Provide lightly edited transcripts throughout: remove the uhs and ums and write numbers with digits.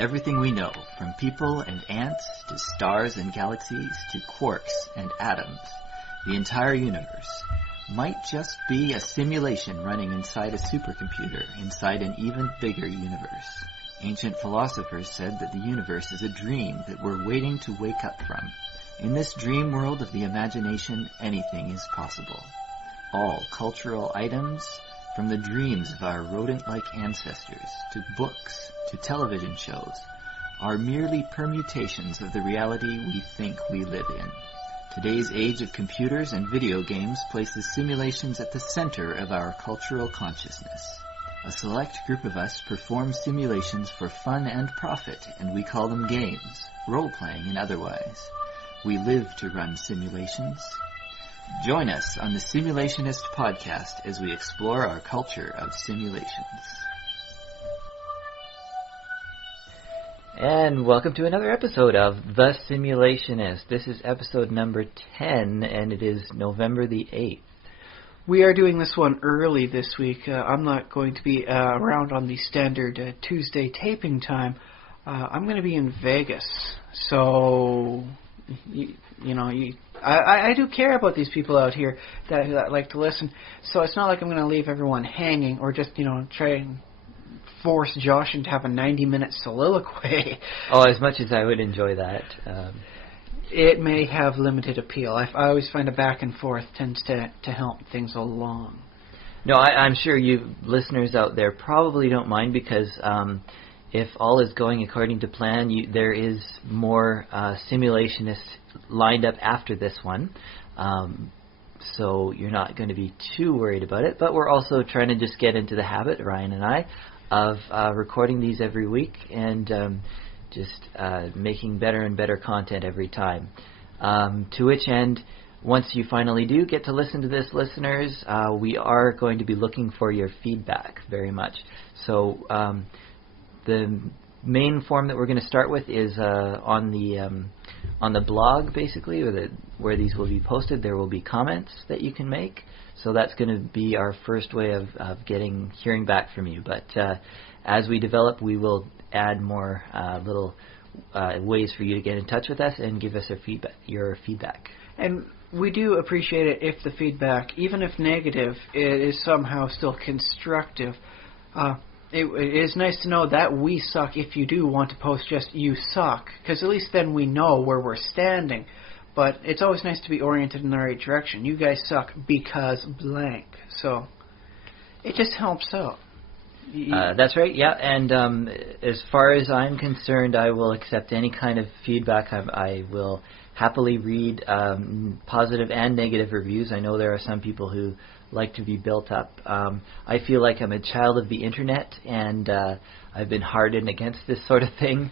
Everything we know, from people and ants to stars and galaxies to quarks and atoms, the entire universe, might just be a simulation running inside a supercomputer inside an even bigger universe. Ancient philosophers said that the universe is a dream that we're waiting to wake up from. In this dream world of the imagination, anything is possible. All cultural items, from the dreams of our rodent-like ancestors, to books, to television shows, are merely permutations of the reality we think we live in. Today's age of computers and video games places simulations at the center of our cultural consciousness. A select group of us perform simulations for fun and profit, and we call them games, role-playing and otherwise. We live to run simulations. Join us on the Simulationist podcast as we explore our culture of simulations. And welcome to another episode of The Simulationist. This is episode number 10, and it is November the 8th. We are doing this one early this week. I'm not going to be around on the standard Tuesday taping time. I'm going to be in Vegas. So, I do care about these people out here that like to listen. So it's not like I'm going to leave everyone hanging or just, try and force Josh into have a 90-minute soliloquy. Oh, as much as I would enjoy that. It may have limited appeal. I always find a back and forth tends to help things along. No, I'm sure you listeners out there probably don't mind because if all is going according to plan, there is more Simulationists lined up after this one. So you're not going to be too worried about it. But we're also trying to just get into the habit, Ryan and I, of recording these every week and just making better and better content every time. To which end, once you finally do get to listen to this, listeners, we are going to be looking for your feedback very much. So the main form that we're going to start with is on the blog, basically, where these will be posted. There will be comments that you can make. So that's going to be our first way of hearing back from you. But as we develop, we will add more little ways for you to get in touch with us and give us your feedback. And we do appreciate it if the feedback, even if negative, it is somehow still constructive. It is nice to know that we suck if you do want to post just "you suck," because at least then we know where we're standing. But it's always nice to be oriented in the right direction. You guys suck because blank. So it just helps out. That's right, yeah. And as far as I'm concerned, I will accept any kind of feedback. I will happily read positive and negative reviews. I know there are some people who like to be built up. I feel like I'm a child of the internet, and I've been hardened against this sort of thing.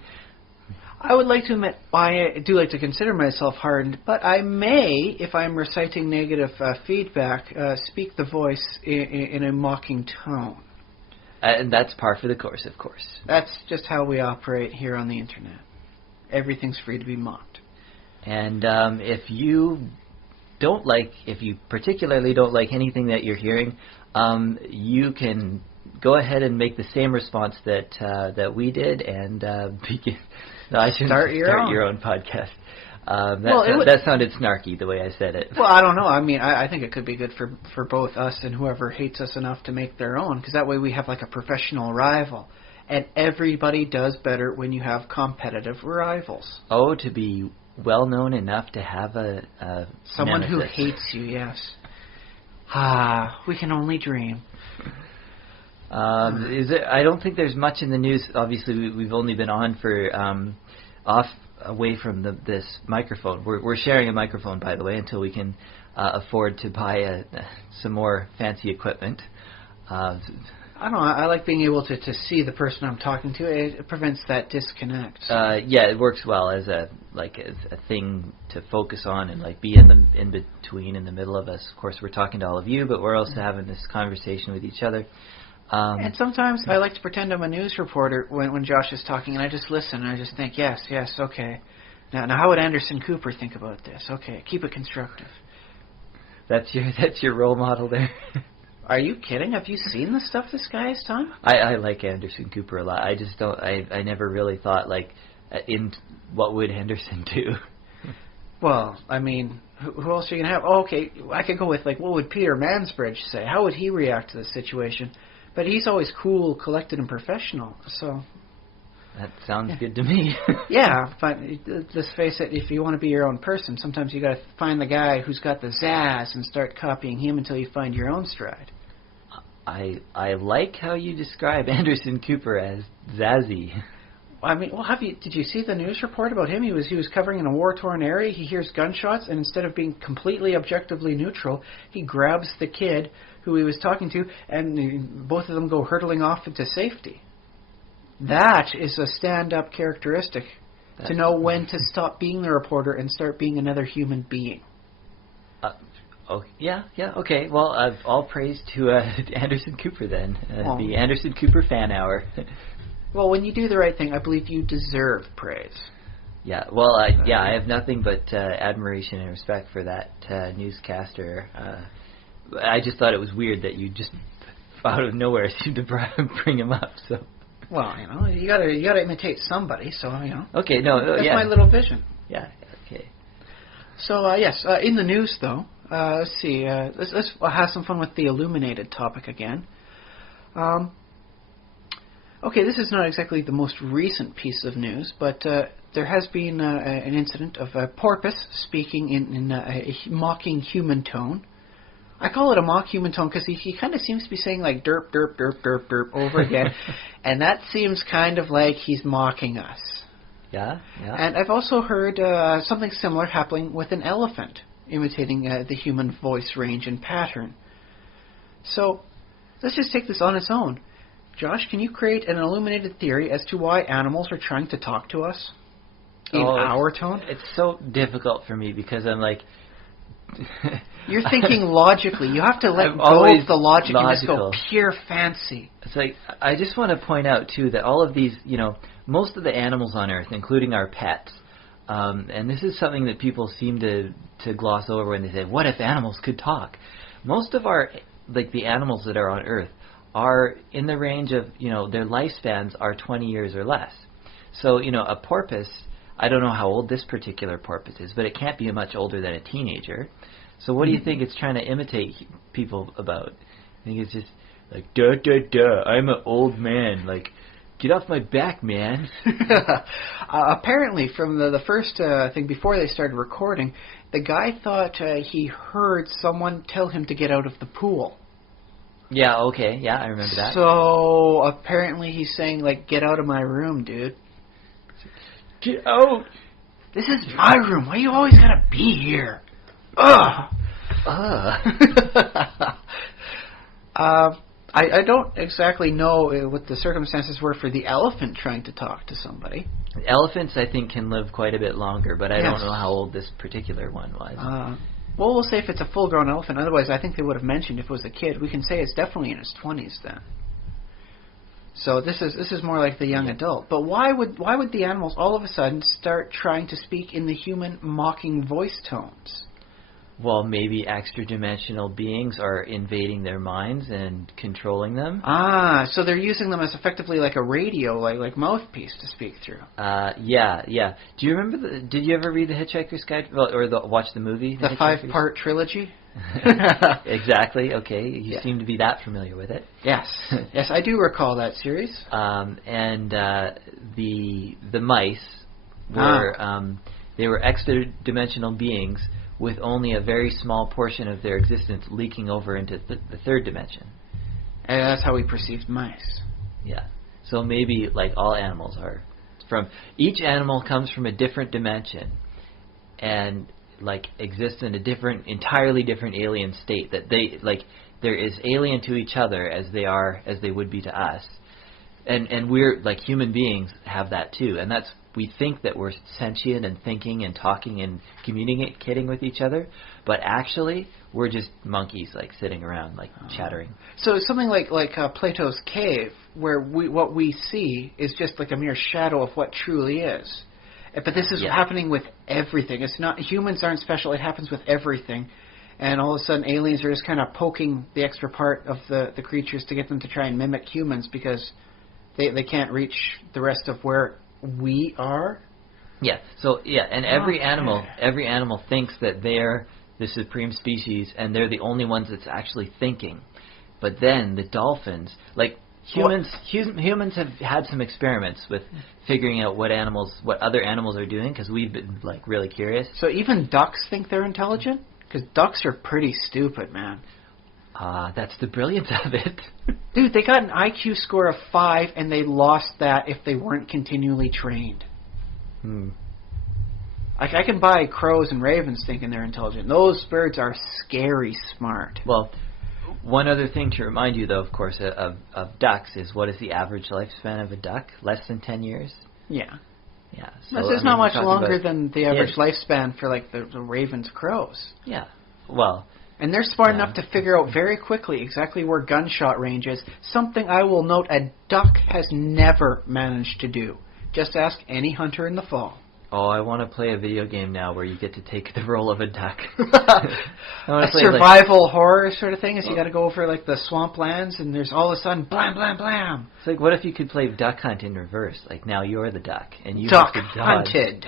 I would like to admit I do like to consider myself hardened, but I may, if I'm reciting negative feedback, speak the voice in a mocking tone. And that's par for the course, of course. That's just how we operate here on the internet. Everything's free to be mocked. And if you particularly don't like anything that you're hearing, you can go ahead and make the same response that we did and begin. No, I shouldn't start your own podcast. That sounded snarky the way I said it. Well, I don't know. I mean, I think it could be good for both us and whoever hates us enough to make their own, because that way we have like a professional rival. And everybody does better when you have competitive rivals. Oh, to be well-known enough to have a someone nemesis. Who hates you, yes. We can only dream. I don't think there's much in the news. Obviously, we've only been on for away from this microphone. We're sharing a microphone, by the way, until we can afford to buy some more fancy equipment. I don't know. I like being able to see the person I'm talking to. It prevents that disconnect. Yeah, it works well as a thing to focus on and like be in between, in the middle of us. Of course, we're talking to all of you, but we're also having this conversation with each other. And sometimes I like to pretend I'm a news reporter when Josh is talking, and I just listen, and I just think, yes, okay. Now how would Anderson Cooper think about this? Okay, keep it constructive. That's your role model there? Are you kidding? Have you seen the stuff this guy has done? I like Anderson Cooper a lot. I just don't. I never really thought like in what would Henderson do. Well, I mean, who else are you gonna have? Oh, okay, I could go with like, what would Peter Mansbridge say? How would he react to the situation? But he's always cool, collected, and professional. So That sounds good to me. yeah, but let's face it, if you want to be your own person, sometimes you got to find the guy who's got the zazz and start copying him until you find your own stride. I like how you describe Anderson Cooper as zazzy. I mean, well, did you see the news report about him? He was covering in a war-torn area. He hears gunshots, and instead of being completely objectively neutral, he grabs the kid who he was talking to, and both of them go hurtling off into safety. That is a stand-up characteristic, to know when to stop being the reporter and start being another human being. Yeah, okay. Well, all praise to Anderson Cooper then. The Anderson Cooper fan hour. Well, when you do the right thing, I believe you deserve praise. Yeah, well, I have nothing but admiration and respect for that newscaster. I just thought it was weird that you just out of nowhere seemed to bring him up. So. Well, you gotta imitate somebody. So Okay, that's yeah. my little vision. Yeah. Okay. So yes, in the news though, let's see. Let's have some fun with the illuminated topic again. Okay, this is not exactly the most recent piece of news, but there has been an incident of a porpoise speaking in a mocking human tone. I call it a mock human tone because he kind of seems to be saying like derp, derp, derp, derp, derp over again, and that seems kind of like he's mocking us. Yeah. And I've also heard something similar happening with an elephant, imitating the human voice range and pattern. So, let's just take this on its own. Josh, can you create an illuminated theory as to why animals are trying to talk to us in our tone? It's so difficult for me because I'm like... You're thinking logically. You have to let go of the logic and just go pure fancy. It's like, I just want to point out, too, that all of these, most of the animals on Earth, including our pets, and this is something that people seem to gloss over when they say, what if animals could talk? Most of the animals that are on Earth are in the range of, their lifespans are 20 years or less. So, a porpoise, I don't know how old this particular porpoise is, but it can't be much older than a teenager. So what do you think it's trying to imitate people about? I think it's just like, duh, duh, duh, I'm an old man. Like, get off my back, man. Apparently, from the first thing before they started recording, the guy thought he heard someone tell him to get out of the pool. Yeah, okay, yeah, I remember that. So, apparently he's saying, like, get out of my room, dude. Get out! This is my room. Why you always gotta be here? Ugh! I don't exactly know what the circumstances were for the elephant trying to talk to somebody. Elephants, I think, can live quite a bit longer, but I don't know how old this particular one was. Well, we'll say if it's a full-grown elephant. Otherwise, I think they would have mentioned if it was a kid. We can say it's definitely in his 20s then. So this is more like the young adult. But why would the animals all of a sudden start trying to speak in the human mocking voice tones? Well, maybe extra-dimensional beings are invading their minds and controlling them. So they're using them as effectively like a radio, like mouthpiece to speak through. Yeah. Do you remember did you ever read The Hitchhiker's Guide, or watch the movie? The 5-part trilogy? Exactly, okay. You seem to be that familiar with it. Yes, I do recall that series. And the mice were, they were extra-dimensional beings with only a very small portion of their existence leaking over into the third dimension. And that's how we perceived mice. Yeah. So maybe, like, all animals are each animal comes from a different dimension and, like, exists in a entirely different alien state that they're as alien to each other as they would be to us. And we're, like, human beings have that too. And we think that we're sentient and thinking and talking and communicating with each other, but actually we're just monkeys, like, sitting around, like, chattering. So it's something like Plato's cave, where what we see is just like a mere shadow of what truly is. But this is happening with everything. It's not, humans aren't special. It happens with everything. and all of a sudden aliens are just kind of poking the extra part of the creatures to get them to try and mimic humans because they can't reach the rest of where we are. Yeah. So yeah, and every animal thinks that they're the supreme species and they're the only ones that's actually thinking. But then the dolphins, like humans have had some experiments with figuring out what other animals are doing because we've been like really curious. So even ducks think they're intelligent? Because ducks are pretty stupid, man. That's the brilliance of it. Dude, they got an IQ score of 5 and they lost that if they weren't continually trained. I can buy crows and ravens thinking they're intelligent. Those birds are scary smart. Well, one other thing to remind you, though, of course, of ducks is what is the average lifespan of a duck? Less than 10 years? Yeah. Yeah. So, It's not much longer than the average lifespan for, like, the ravens, crows. Yeah. Well... And they're smart enough to figure out very quickly exactly where gunshot range is, something I will note a duck has never managed to do. Just ask any hunter in the fall. Oh, I want to play a video game now where you get to take the role of a duck. A survival horror sort of thing is you got to go over like the swamplands and there's all of a sudden blam, blam, blam. It's like, what if you could play Duck Hunt in reverse? Like now you're the duck and you Duck have to hunted.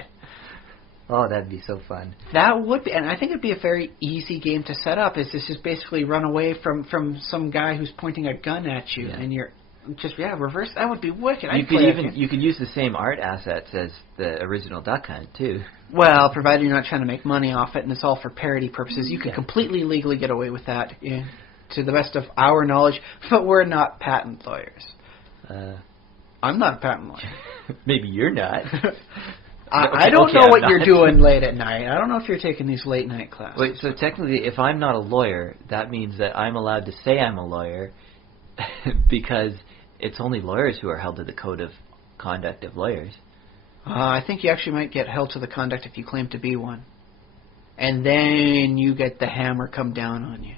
Oh, that'd be so fun. That would be, and I think it'd be a very easy game to set up. Is this is basically run away from some guy who's pointing a gun at you, and you're just reverse. That would be wicked. You could use the same art assets as the original Duck Hunt too. Well, provided you're not trying to make money off it, and it's all for parody purposes, you could completely legally get away with that, to the best of our knowledge. But we're not patent lawyers. I'm not a patent lawyer. Maybe you're not. I don't know what you're doing late at night. I don't know if you're taking these late night classes. Wait, so technically, if I'm not a lawyer, that means that I'm allowed to say I'm a lawyer because it's only lawyers who are held to the code of conduct of lawyers. I think you actually might get held to the conduct if you claim to be one. And then you get the hammer come down on you.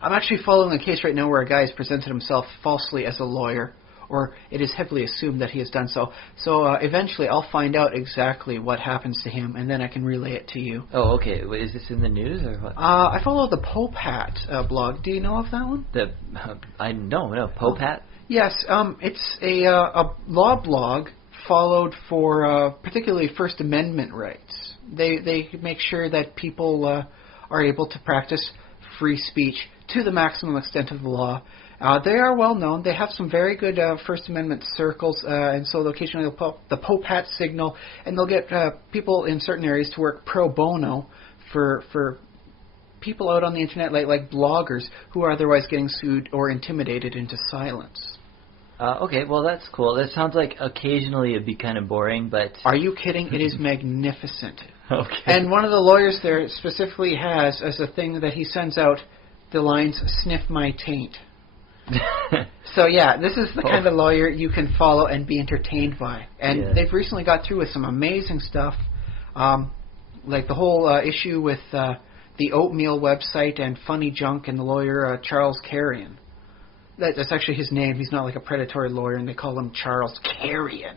I'm actually following a case right now where a guy has presented himself falsely as a lawyer, or it is heavily assumed that he has done so. So eventually I'll find out exactly what happens to him, and then I can relay it to you. Oh, okay. Is this in the news or what? I follow the Pope Hat blog. Do you know of that one? I no Pope Hat? Yes, it's a law blog followed for particularly First Amendment rights. They make sure that people are able to practice free speech to the maximum extent of the law. They are well known. They have some very good First Amendment circles, and so occasionally they'll put the Pope Hat signal, and they'll get people in certain areas to work pro bono for people out on the internet, like bloggers who are otherwise getting sued or intimidated into silence. Okay, well that's cool. That sounds like occasionally it'd be kind of boring, but... Are you kidding? It is magnificent. Okay. And one of the lawyers there specifically has, as a thing that he sends out, the lines, "Sniff my taint." So yeah, this is the kind of lawyer you can follow and be entertained by. And they've recently got through with some amazing stuff, like the whole issue with the Oatmeal website and Funny Junk and the lawyer Charles Carrion. That's actually his name. He's not like a predatory lawyer, and they call him Charles Carrion.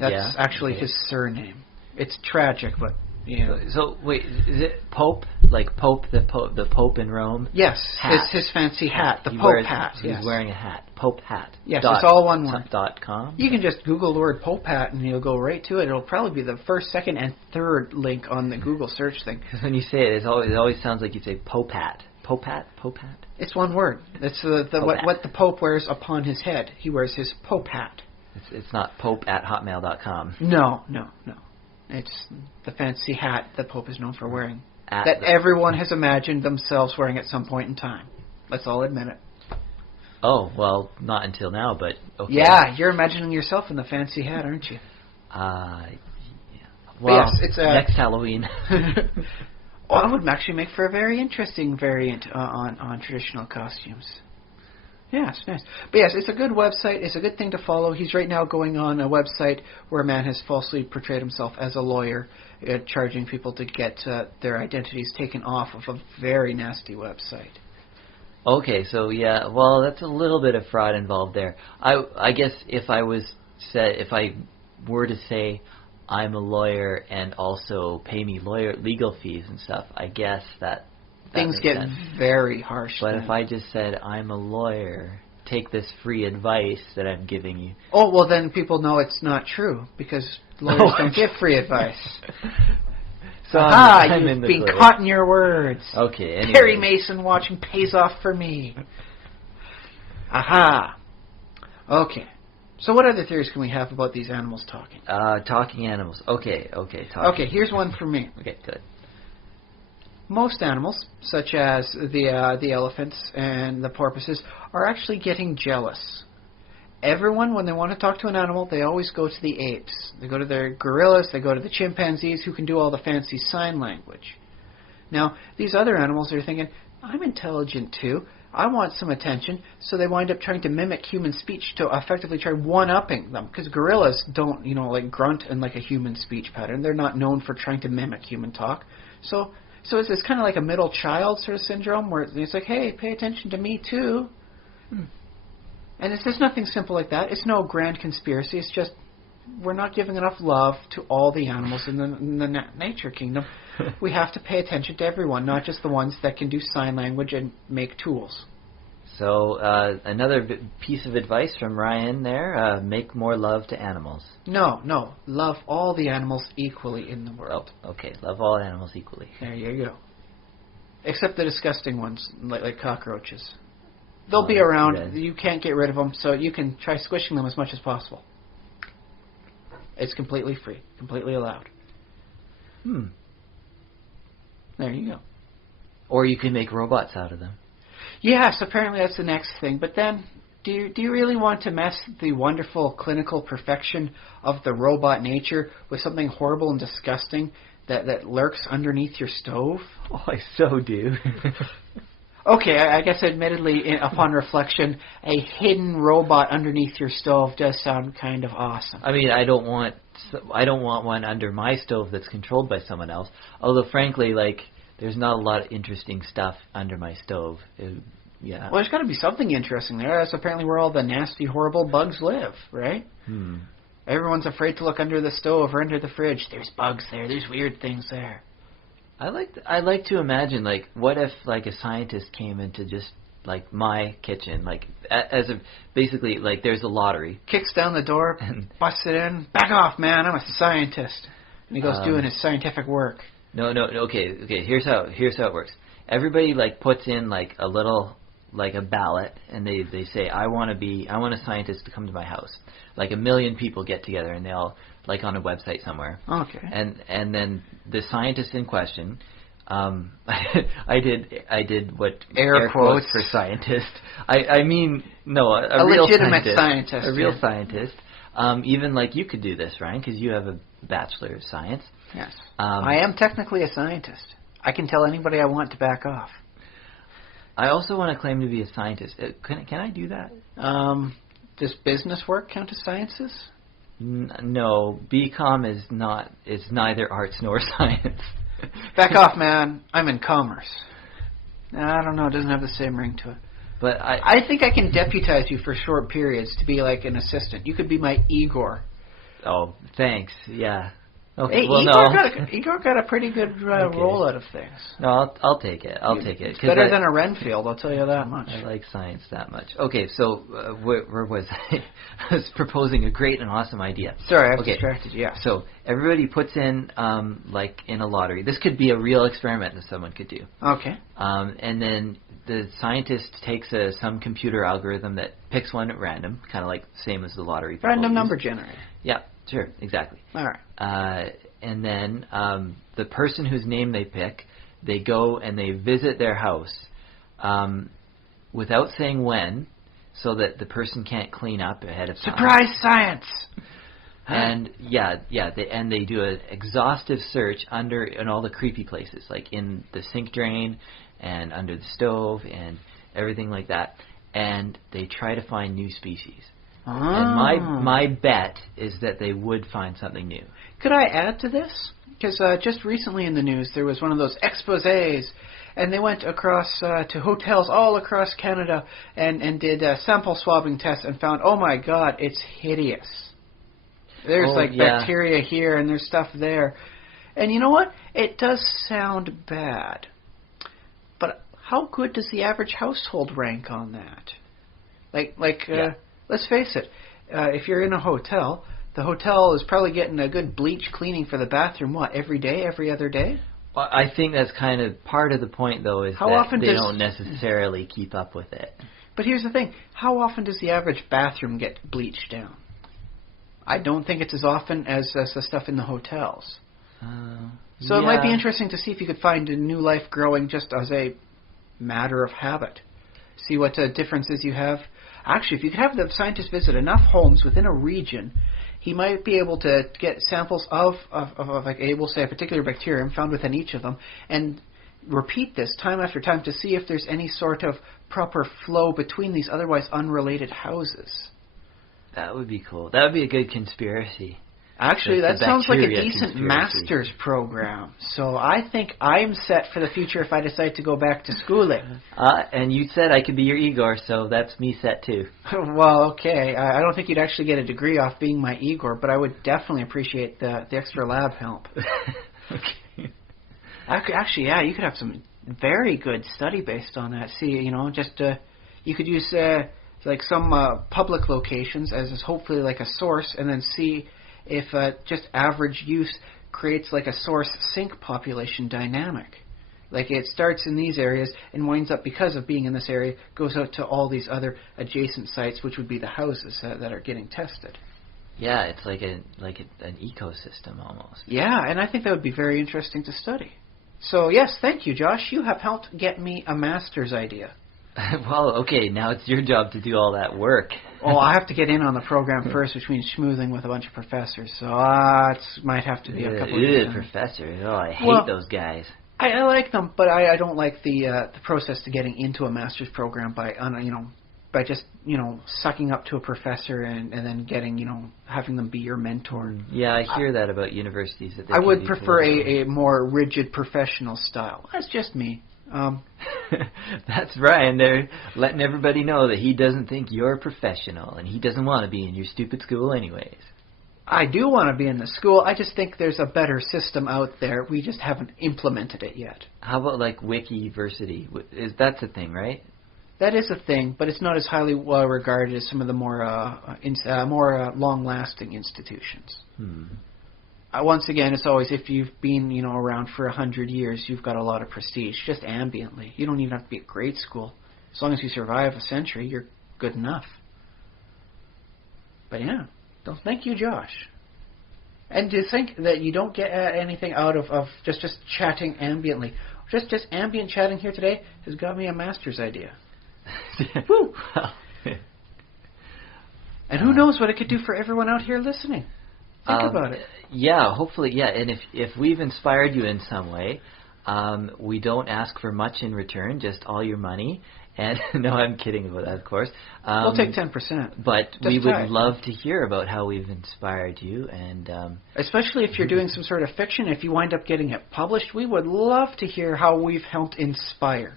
That's actually his surname. It's tragic, but... Yeah. So wait, is it Pope? Like Pope, the Pope in Rome? Yes, hat. It's his fancy hat, the Pope hat. He's wearing a hat, Pope hat. Yes, it's all one word. .com. You can just Google the word Pope hat and you'll go right to it. It'll probably be the first, second, and third link on the Google search thing. Because when you say it, it always sounds like you say Pope hat. Pope hat, Pope hat. It's one word. It's what the Pope wears upon his head. He wears his Pope hat. It's not Pope@hotmail.com. No. It's the fancy hat the Pope is known for wearing. That everyone has imagined themselves wearing at some point in time. Let's all admit it. Oh, well, not until now, but okay. Yeah, you're imagining yourself in the fancy hat, aren't you? Yeah. Well, yes, it's next Halloween. Well, it would actually make for a very interesting variant on traditional costumes. Yes, nice. But yes, it's a good website. It's a good thing to follow. He's right now going on a website where a man has falsely portrayed himself as a lawyer, charging people to get their identities taken off of a very nasty website. Okay, so yeah, well, that's a little bit of fraud involved there. I guess if I were to say I'm a lawyer and also pay me legal fees and stuff, I guess that things makes get sense. very harsh. But then. if I just said, I'm a lawyer, take this free advice that I'm giving you. Oh, well, then people know it's not true, because lawyers don't give free advice. So I'm in you've the been clear. caught in your words. Okay, anyway. Perry Mason watching pays off for me. Aha. Okay. So what other theories can we have about these animals talking? Talking animals. Okay. Talking. Okay, here's one for me. Okay, good. Most animals, such as the elephants and the porpoises, are actually getting jealous. Everyone, when they want to talk to an animal, they always go to the apes. They go to their gorillas, they go to the chimpanzees who can do all the fancy sign language. Now, these other animals are thinking, I'm intelligent too. I want some attention, so they wind up trying to mimic human speech to effectively try one-upping them. Because gorillas don't, like grunt in like a human speech pattern. They're not known for trying to mimic human talk. So it's kind of like a middle child sort of syndrome where it's like, hey, pay attention to me too. And there's nothing simple like that. It's no grand conspiracy. It's just we're not giving enough love to all the animals in the nature kingdom. We have to pay attention to everyone, not just the ones that can do sign language and make tools. So another piece of advice from Ryan there, make more love to animals. No. Love all the animals equally in the world. Oh, okay. Love all animals equally. There you go. Except the disgusting ones, like cockroaches. They'll be around. Red. You can't get rid of them, so you can try squishing them as much as possible. It's completely free, completely allowed. There you go. Or you can make robots out of them. Yes, apparently that's the next thing. But then, do you really want to mess the wonderful clinical perfection of the robot nature with something horrible and disgusting that lurks underneath your stove? Oh, I so do. Okay, I guess admittedly, upon reflection, a hidden robot underneath your stove does sound kind of awesome. I mean, I don't want one under my stove that's controlled by someone else. Although, frankly, there's not a lot of interesting stuff under my stove. Yeah. Well, there's got to be something interesting there. That's apparently where all the nasty, horrible bugs live, right? Everyone's afraid to look under the stove or under the fridge. There's bugs there. There's weird things there. I like to imagine, what if, a scientist came into just, my kitchen, as a, basically, there's a lottery. Kicks down the door, busts it in. Back off, man, I'm a scientist. And he goes doing his scientific work. No, okay, here's how it works. Everybody, puts in, a little, a ballot, and they say, I want a scientist to come to my house. 1 million people get together, and they all, on a website somewhere. Okay. And then the scientist in question, I did what air quotes for scientist. I mean, no, a real legitimate scientist. A real yeah. scientist. Even you could do this, Ryan, because you have a Bachelor of Science. Yes. I am technically a scientist. I can tell anybody I want to back off. I also want to claim to be a scientist. Can I do that? Does business work count as sciences? No, BCom is not. It's neither arts nor science. Back off, man. I'm in commerce. I don't know. It doesn't have the same ring to it. But I think I can deputize you for short periods to be like an assistant. You could be my Igor. Oh, thanks. Yeah. Okay. Hey, well, Igor got a pretty good role out of things. No, I'll take it. I'll take it. It's better than a Renfield, I'll tell you that much. I like science that much. Okay, so where was I? I was proposing a great and awesome idea. Sorry, I've distracted you. Yeah. So everybody puts in, in a lottery. This could be a real experiment that someone could do. Okay. And then the scientist takes some computer algorithm that picks one at random, kind of same as the lottery. Random number generator. Yeah, sure, exactly. All right. And then the person whose name they pick, they go and they visit their house without saying when, so that the person can't clean up ahead of time. Surprise science! And they do an exhaustive search in all the creepy places, like in the sink drain and under the stove and everything like that. And they try to find new species. Oh. And my bet is that they would find something new. Could I add to this? Because just recently in the news there was one of those exposés, and they went across to hotels all across Canada and did sample swabbing tests and found, oh my God, it's hideous. There's bacteria here and there's stuff there. And you know what? It does sound bad. But how good does the average household rank on that? Yeah. Let's face it, if you're in a hotel, the hotel is probably getting a good bleach cleaning for the bathroom, every day, every other day? Well, I think that's kind of part of the point, though, is How that often they does- don't necessarily keep up with it. But here's the thing, how often does the average bathroom get bleached down? I don't think it's as often as the stuff in the hotels. So it might be interesting to see if you could find a new life growing just as a matter of habit. See what differences you have. Actually, if you could have the scientist visit enough homes within a region, he might be able to get samples of like, we'll say, a particular bacterium found within each of them, and repeat this time after time to see if there's any sort of proper flow between these otherwise unrelated houses. That would be cool. That would be a good conspiracy. Actually, Like that the sounds like a bacteria decent conspiracy. master's program. So I think I'm set for the future if I decide to go back to schooling. And you said I could be your Igor, so that's me set too. Well, okay. I don't think you'd actually get a degree off being my Igor, but I would definitely appreciate the extra lab help. Okay. Actually, yeah, you could have some very good study based on that. See, you could use like some public locations as hopefully like a source, and then see if just average use creates like a source sink population dynamic. Like it starts in these areas and winds up, because of being in this area, goes out to all these other adjacent sites, which would be the houses that are getting tested. Yeah, it's like an ecosystem almost. Yeah, and I think that would be very interesting to study. So yes, thank you, Josh. You have helped get me a master's idea. Well, okay, now it's your job to do all that work. Oh, I have to get in on the program first, which means schmoozing with a bunch of professors. So it might have to be a couple of years. Professors. Oh, I hate those guys. I like them, but I don't like the process to getting into a master's program by just sucking up to a professor and then getting having them be your mentor. Yeah, I hear that about universities. That they I can would be prefer political. a more rigid professional style. That's just me. That's Ryan. They're letting everybody know that he doesn't think you're a professional, and he doesn't want to be in your stupid school anyways. I do want to be in the school. I just think there's a better system out there. We just haven't implemented it yet. How about like Wikiversity? That's a thing, right? That is a thing, but it's not as highly well regarded as some of the more long-lasting institutions. Once again, it's always if you've been around for 100 years, you've got a lot of prestige, just ambiently. You don't even have to be at grade school. As long as you survive a century, you're good enough. But yeah, thank you, Josh. And to think that you don't get anything out of just chatting ambiently. Just ambient chatting here today has got me a master's idea. Woo! And who knows what it could do for everyone out here listening. Think about it. Yeah, hopefully, yeah. And if we've inspired you in some way, we don't ask for much in return, just all your money. And no, I'm kidding about that, of course. We'll take 10%. But Just we would try it. love to hear about how we've inspired you. And especially if you're doing some sort of fiction, if you wind up getting it published, we would love to hear how we've helped inspire.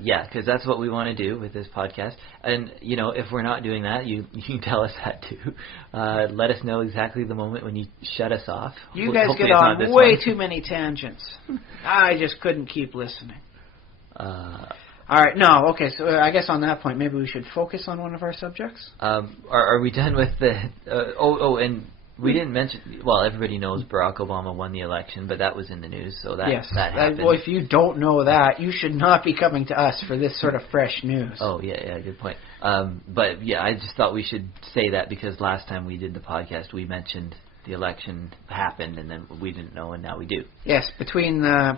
Yeah, because that's what we want to do with this podcast. And, if we're not doing that, you can tell us that too. Let us know exactly the moment when you shut us off. You guys Hopefully get it's not this on way one. too many tangents. I just couldn't keep listening. All right, no, okay, so I guess on that point, maybe we should focus on one of our subjects? Are we done with the... and we didn't mention... Well, everybody knows Barack Obama won the election, but that was in the news, so that happened. Well, if you don't know that, you should not be coming to us for this sort of fresh news. Oh, yeah, good point. But, yeah, I just thought we should say that because last time we did the podcast, we mentioned the election happened, and then we didn't know, and now we do. Yes, between the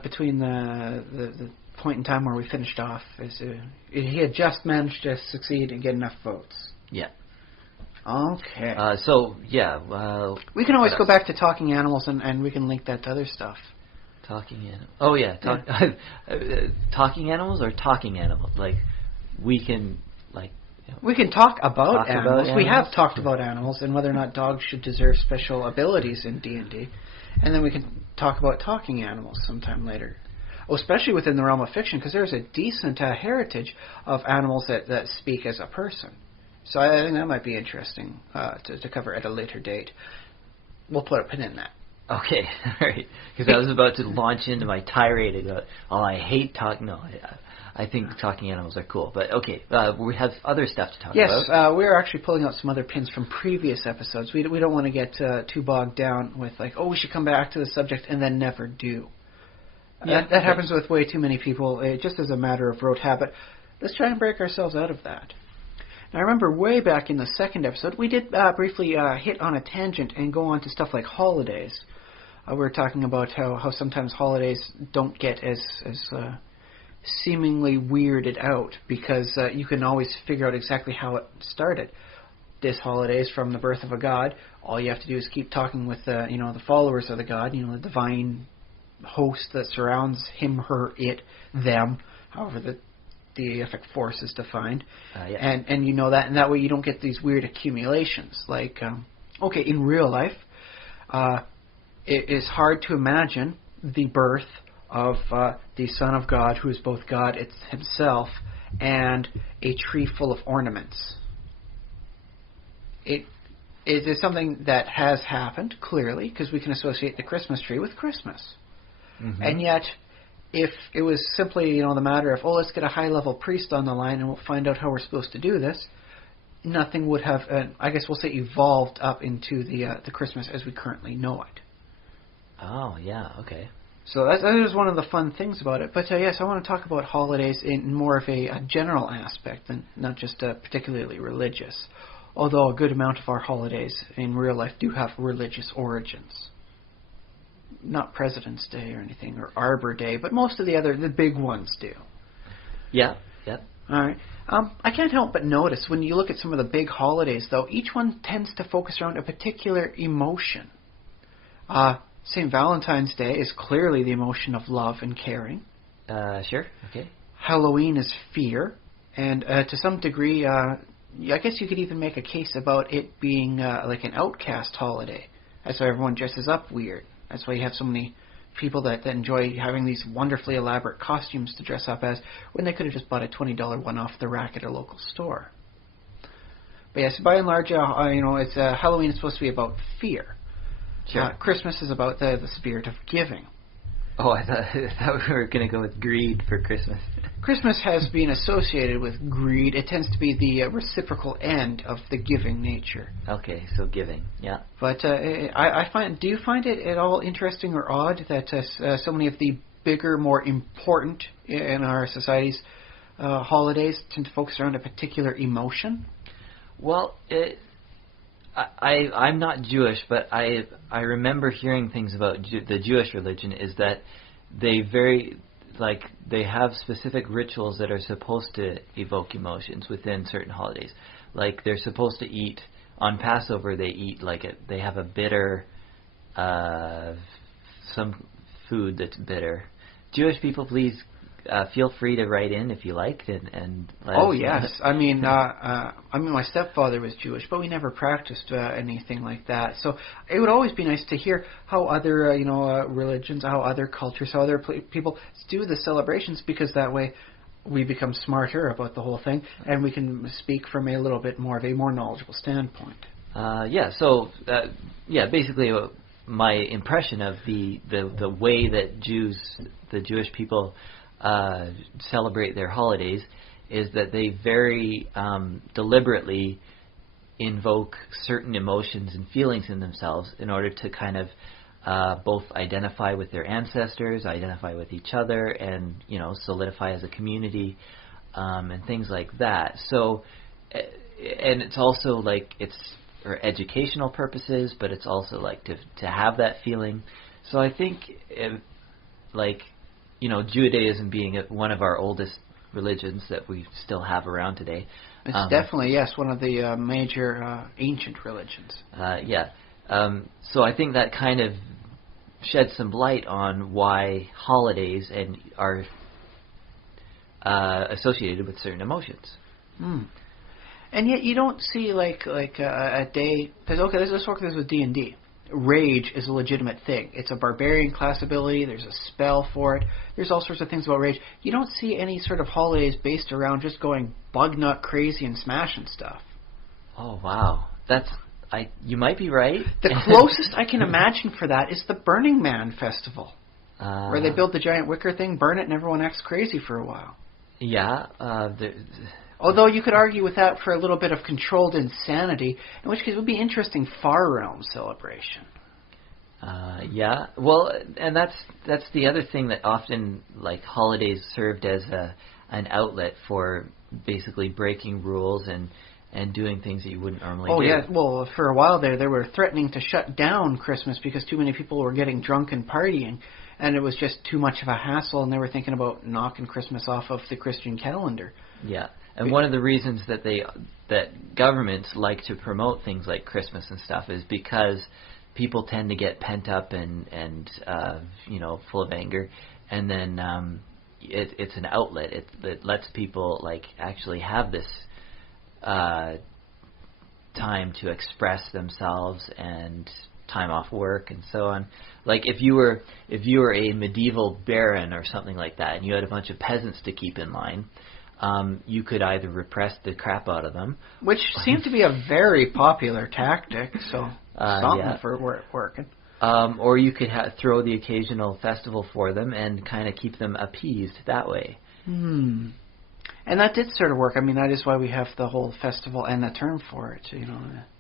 point in time where we finished off, he had just managed to succeed and get enough votes. Yeah. Okay. We can always go back to talking animals, and we can link that to other stuff. Talking animals. Oh, yeah. Talking animals or talking animals? Like, we can, We can talk about animals. We have animals? talked about animals and whether or not dogs should deserve special abilities in D&D. And then we can talk about talking animals sometime later. Oh, especially within the realm of fiction, because there's a decent heritage of animals that speak as a person. So I think that might be interesting to cover at a later date. We'll put a pin in that. Okay, all right. Because I was about to launch into my tirade about, I hate talking. No, I think talking animals are cool. But okay, we have other stuff to talk about. Yes, we're actually pulling out some other pins from previous episodes. We don't want to get too bogged down with like, we should come back to the subject and then never do. Yeah, that happens with way too many people, just as a matter of rote habit. Let's try and break ourselves out of that. Now, I remember way back in the second episode, we did briefly hit on a tangent and go on to stuff like holidays. We were talking about how sometimes holidays don't get as seemingly weirded out because you can always figure out exactly how it started. This holiday is from the birth of a god. All you have to do is keep talking with the followers of the god, the divine host that surrounds him, her, it, them, however the deific force is defined. Yeah. And you know that, and that way you don't get these weird accumulations. Like, in real life, it is hard to imagine the birth of the Son of God, who is both God himself and a tree full of ornaments. It is something that has happened, clearly, because we can associate the Christmas tree with Christmas. Mm-hmm. And yet, if it was simply, the matter of, let's get a high-level priest on the line and we'll find out how we're supposed to do this, nothing would have, I guess we'll say, evolved up into the Christmas as we currently know it. Oh, yeah, okay. So that is one of the fun things about it. But yes, I want to talk about holidays in more of a general aspect than not just particularly religious. Although a good amount of our holidays in real life do have religious origins. Not President's Day or anything, or Arbor Day, but most of the big ones do. Yeah. All right. I can't help but notice when you look at some of the big holidays, though, each one tends to focus around a particular emotion. St. Valentine's Day is clearly the emotion of love and caring. Sure, okay. Halloween is fear, and to some degree, I guess you could even make a case about it being like an outcast holiday. That's why everyone dresses up weird. That's why you have so many people that enjoy having these wonderfully elaborate costumes to dress up as when they could have just bought a $20 one off the rack at a local store. But yes, by and large, it's Halloween is supposed to be about fear. Sure. Christmas is about the spirit of giving. Oh, I thought we were going to go with greed for Christmas. Christmas has been associated with greed. It tends to be the reciprocal end of the giving nature. Okay, so giving, yeah. But do you find it at all interesting or odd that so many of the bigger, more important in our society's holidays tend to focus around a particular emotion? Well, I'm not Jewish, but I remember hearing things about the Jewish religion is that they have specific rituals that are supposed to evoke emotions within certain holidays. Like they're supposed to eat on Passover. They have a bitter, some food that's bitter. Jewish people, please feel free to write in if you like and let us know. Yes. I mean, my stepfather was Jewish, but we never practiced anything like that. So it would always be nice to hear how other religions, how other cultures, how other people do the celebrations, because that way we become smarter about the whole thing and we can speak from a little bit more of a more knowledgeable standpoint. Basically my impression of the way that the Jewish people celebrate their holidays is that they very deliberately invoke certain emotions and feelings in themselves in order to kind of both identify with their ancestors, identify with each other, and solidify as a community and things like that. So, and it's also it's for educational purposes, but it's also to have that feeling. So I think Judaism being one of our oldest religions that we still have around today. It's definitely, yes, one of the major ancient religions. So I think that kind of sheds some light on why holidays are associated with certain emotions. And yet you don't see a day, because let's work this with D&D. Rage is a legitimate thing. It's a barbarian class ability. There's a spell for it. There's all sorts of things about rage. You don't see any sort of holidays based around just going bug nut crazy and smashing stuff. Oh wow, You might be right. The closest I can imagine for that is the Burning Man festival, where they build the giant wicker thing, burn it, and everyone acts crazy for a while. Yeah. Although you could argue with that for a little bit of controlled insanity, in which case it would be interesting Far Realm celebration. Yeah. Well, and that's the other thing that often, like, holidays served as an outlet for basically breaking rules and doing things that you wouldn't normally do. Oh, yeah. Well, for a while there, they were threatening to shut down Christmas because too many people were getting drunk and partying, and it was just too much of a hassle, and they were thinking about knocking Christmas off of the Christian calendar. Yeah. And one of the reasons that governments like to promote things like Christmas and stuff is because people tend to get pent up and full of anger, and then it's an outlet. It lets people like actually have this time to express themselves and time off work and so on. Like if you were a medieval baron or something like that, and you had a bunch of peasants to keep in line, you could either repress the crap out of them, which seemed to be a very popular tactic. So something for working. Or you could throw the occasional festival for them and kind of keep them appeased that way. And that did sort of work. I mean, that is why we have the whole festival and the term for it.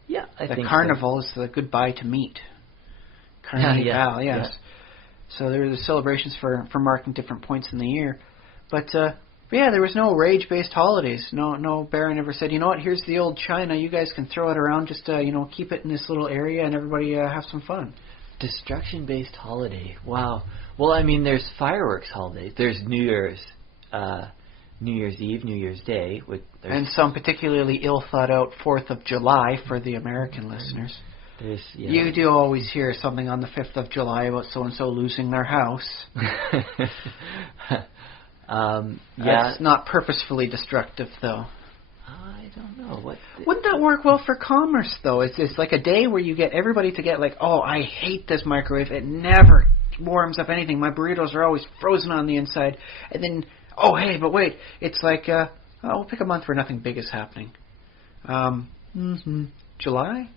Yeah, I think the carnival is the goodbye to meat. Carnival, yes. Yeah. So there were the celebrations for marking different points in the year, but yeah, there was no rage-based holidays. No baron ever said, you know what? Here's the old China. You guys can throw it around. Just keep it in this little area, and everybody have some fun. Destruction-based holiday. Wow. Well, I mean, there's fireworks holidays. There's New Year's Eve, New Year's Day, and some particularly ill-thought-out 4th of July for the American listeners. You do always hear something on the 5th of July about so-and-so losing their house. It's not purposefully destructive, though. I don't know. Wouldn't that work well for commerce, though? It's like a day where you get everybody to get like, oh, I hate this microwave. It never warms up anything. My burritos are always frozen on the inside. And then, oh, hey, but wait. It's like, we'll pick a month where nothing big is happening. July?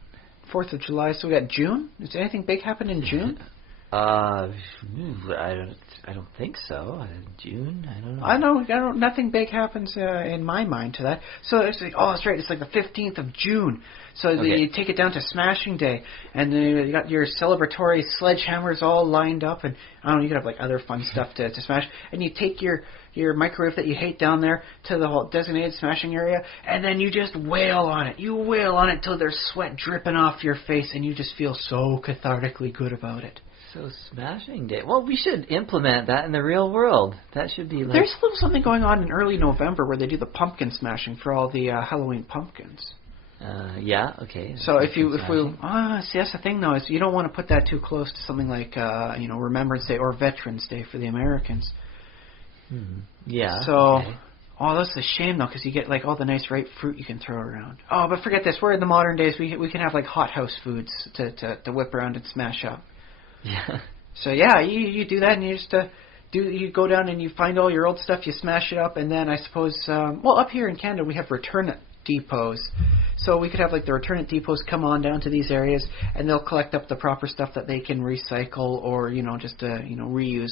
4th of July. So we got June? Is anything big happen in June? I don't think so. June? I don't know. Nothing big happens in my mind to that. So it's like, oh, that's right. It's like the 15th of June. So you take it down to Smashing Day, and then you got your celebratory sledgehammers all lined up, and I don't know, you could have like other fun stuff to smash. And you take your microwave that you hate down there to the whole designated smashing area, and then you just wail on it. You wail on it till there's sweat dripping off your face, and you just feel so cathartically good about it. So Smashing Day. Well, we should implement that in the real world. That should be like... There's a little something going on in early November where they do the pumpkin smashing for all the Halloween pumpkins. Yeah, okay. So see, that's the thing though, is you don't want to put that too close to something like Remembrance Day or Veterans Day for the Americans. Yeah. So, okay. Oh, that's a shame though, because you get like all the nice ripe fruit you can throw around. Oh, but forget this. We're in the modern days. We can have like hothouse foods to whip around and smash up. Yeah. So yeah, you do that, and you just you go down and you find all your old stuff, you smash it up, and then I suppose up here in Canada we have return it depots, so we could have like the return it depots come on down to these areas, and they'll collect up the proper stuff that they can recycle or just reuse,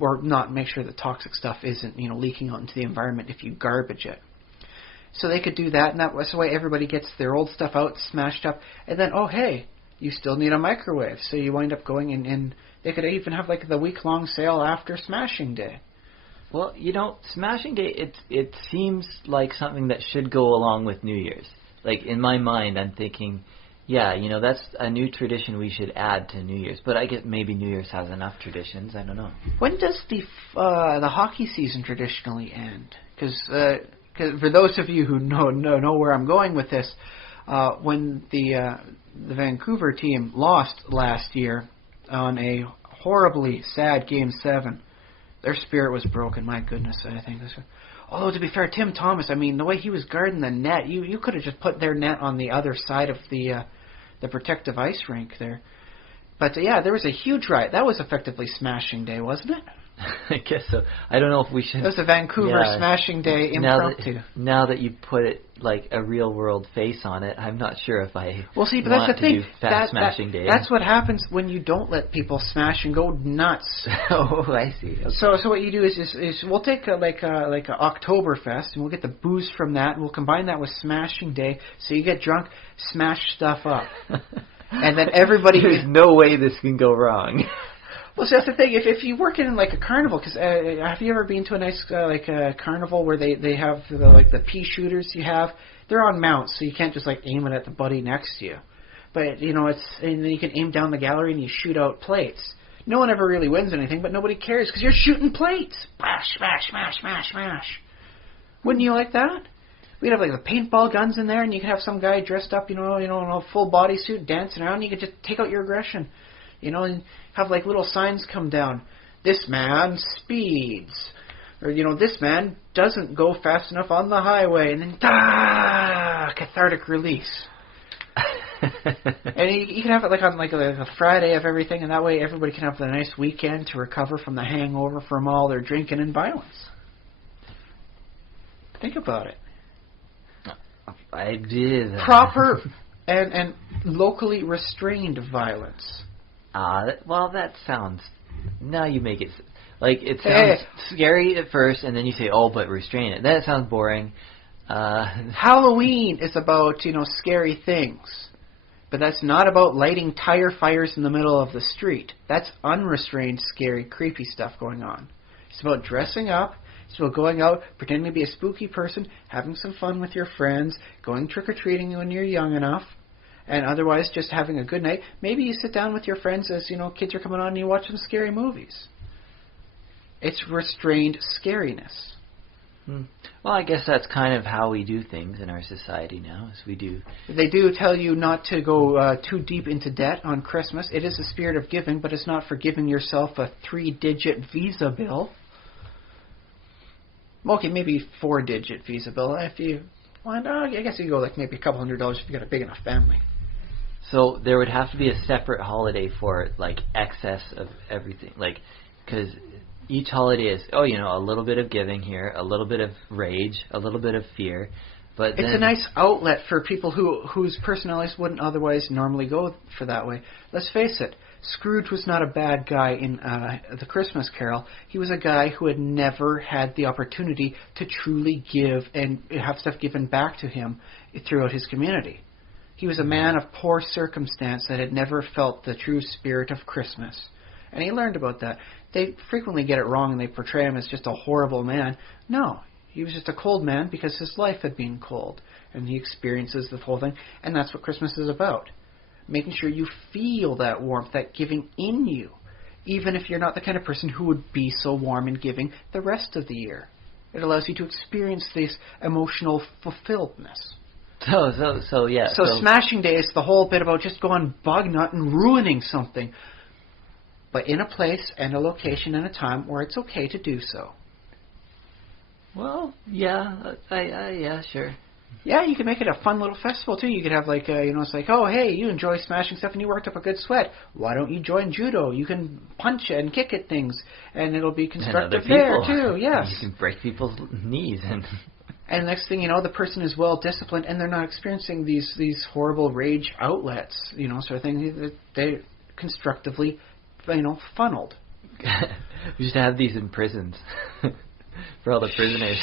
or not make sure that toxic stuff isn't leaking out into the environment if you garbage it. So they could do that, and that's the way everybody gets their old stuff out, smashed up, and then oh hey, you still need a microwave, so you wind up going and they could even have like the week-long sale after Smashing Day. Well, Smashing Day, it seems like something that should go along with New Year's. Like, in my mind, I'm thinking, yeah, that's a new tradition we should add to New Year's. But I guess maybe New Year's has enough traditions. I don't know. When does the hockey season traditionally end? Because for those of you who know where I'm going with this, when the Vancouver team lost last year on a horribly sad Game 7, their spirit was broken. My goodness, I think. Although, to be fair, Tim Thomas, I mean, the way he was guarding the net, you could have just put their net on the other side of the protective ice rink there. But, yeah, there was a huge riot. That was effectively Smashing Day, wasn't it? I guess so. I don't know if we should... It was a Vancouver Smashing Day impromptu. Now that you put it like a real world face on it, I'm not sure if I but that's the thing. Smashing Day. That's what happens when you don't let people smash and go nuts. Oh, I see. Okay. So what you do is we'll take a Oktoberfest and we'll get the booze from that and we'll combine that with Smashing Day. So you get drunk, smash stuff up, and then everybody. There's no way this can go wrong. Well, see, that's the thing. If you work in like a carnival, because have you ever been to a nice carnival where they have the pea shooters? They're on mounts, so you can't just like aim it at the buddy next to you. But and then you can aim down the gallery and you shoot out plates. No one ever really wins anything, but nobody cares because you're shooting plates. Smash, smash, smash, smash, smash. Wouldn't you like that? We'd have like the paintball guns in there, and you could have some guy dressed up, in a full bodysuit dancing around. And you could just take out your aggression. And have like little signs come down. This man speeds. Or, this man doesn't go fast enough on the highway. And then, cathartic release. And you can have it like on like a Friday of everything, and that way everybody can have a nice weekend to recover from the hangover from all their drinking and violence. Think about it. I did. Proper and locally restrained violence. Well, that sounds... Now you make it... Like, it sounds scary at first, and then you say, oh, but restrain it. That sounds boring. Halloween is about, scary things. But that's not about lighting tire fires in the middle of the street. That's unrestrained, scary, creepy stuff going on. It's about dressing up. It's about going out, pretending to be a spooky person, having some fun with your friends, going trick-or-treating when you're young enough. And otherwise, just having a good night. Maybe you sit down with your friends as, kids are coming on and you watch some scary movies. It's restrained scariness. Well, I guess that's kind of how we do things in our society now, as we do. They do tell you not to go too deep into debt on Christmas. It is a spirit of giving, but it's not for giving yourself a 3-digit Visa bill. Okay, maybe 4-digit Visa bill. If you want, I guess you go like maybe a couple $100 if you got a big enough family. So there would have to be a separate holiday for like excess of everything, like because each holiday is a little bit of giving here, a little bit of rage, a little bit of fear, but it's a nice outlet for people whose personalities wouldn't otherwise normally go for that way. Let's face it, Scrooge was not a bad guy in The Christmas Carol. He was a guy who had never had the opportunity to truly give and have stuff given back to him throughout his community. He was a man of poor circumstance that had never felt the true spirit of Christmas. And he learned about that. They frequently get it wrong and they portray him as just a horrible man. No, he was just a cold man because his life had been cold. And he experiences the whole thing. And that's what Christmas is about. Making sure you feel that warmth, that giving in you. Even if you're not the kind of person who would be so warm and giving the rest of the year. It allows you to experience this emotional fulfilledness. So yeah. So Smashing Day is the whole bit about just going bug nut and ruining something. But in a place and a location and a time where it's okay to do so. Well, yeah, yeah, sure. Yeah, you can make it a fun little festival too. You could have like, it's like, oh, hey, you enjoy smashing stuff and you worked up a good sweat. Why don't you join judo? You can punch and kick at things, and it'll be constructive there too. Yes, you can break people's knees And next thing you know, the person is well disciplined, and they're not experiencing these horrible rage outlets, sort of thing. They're constructively, funneled. We should have these in prisons for all the prisoners.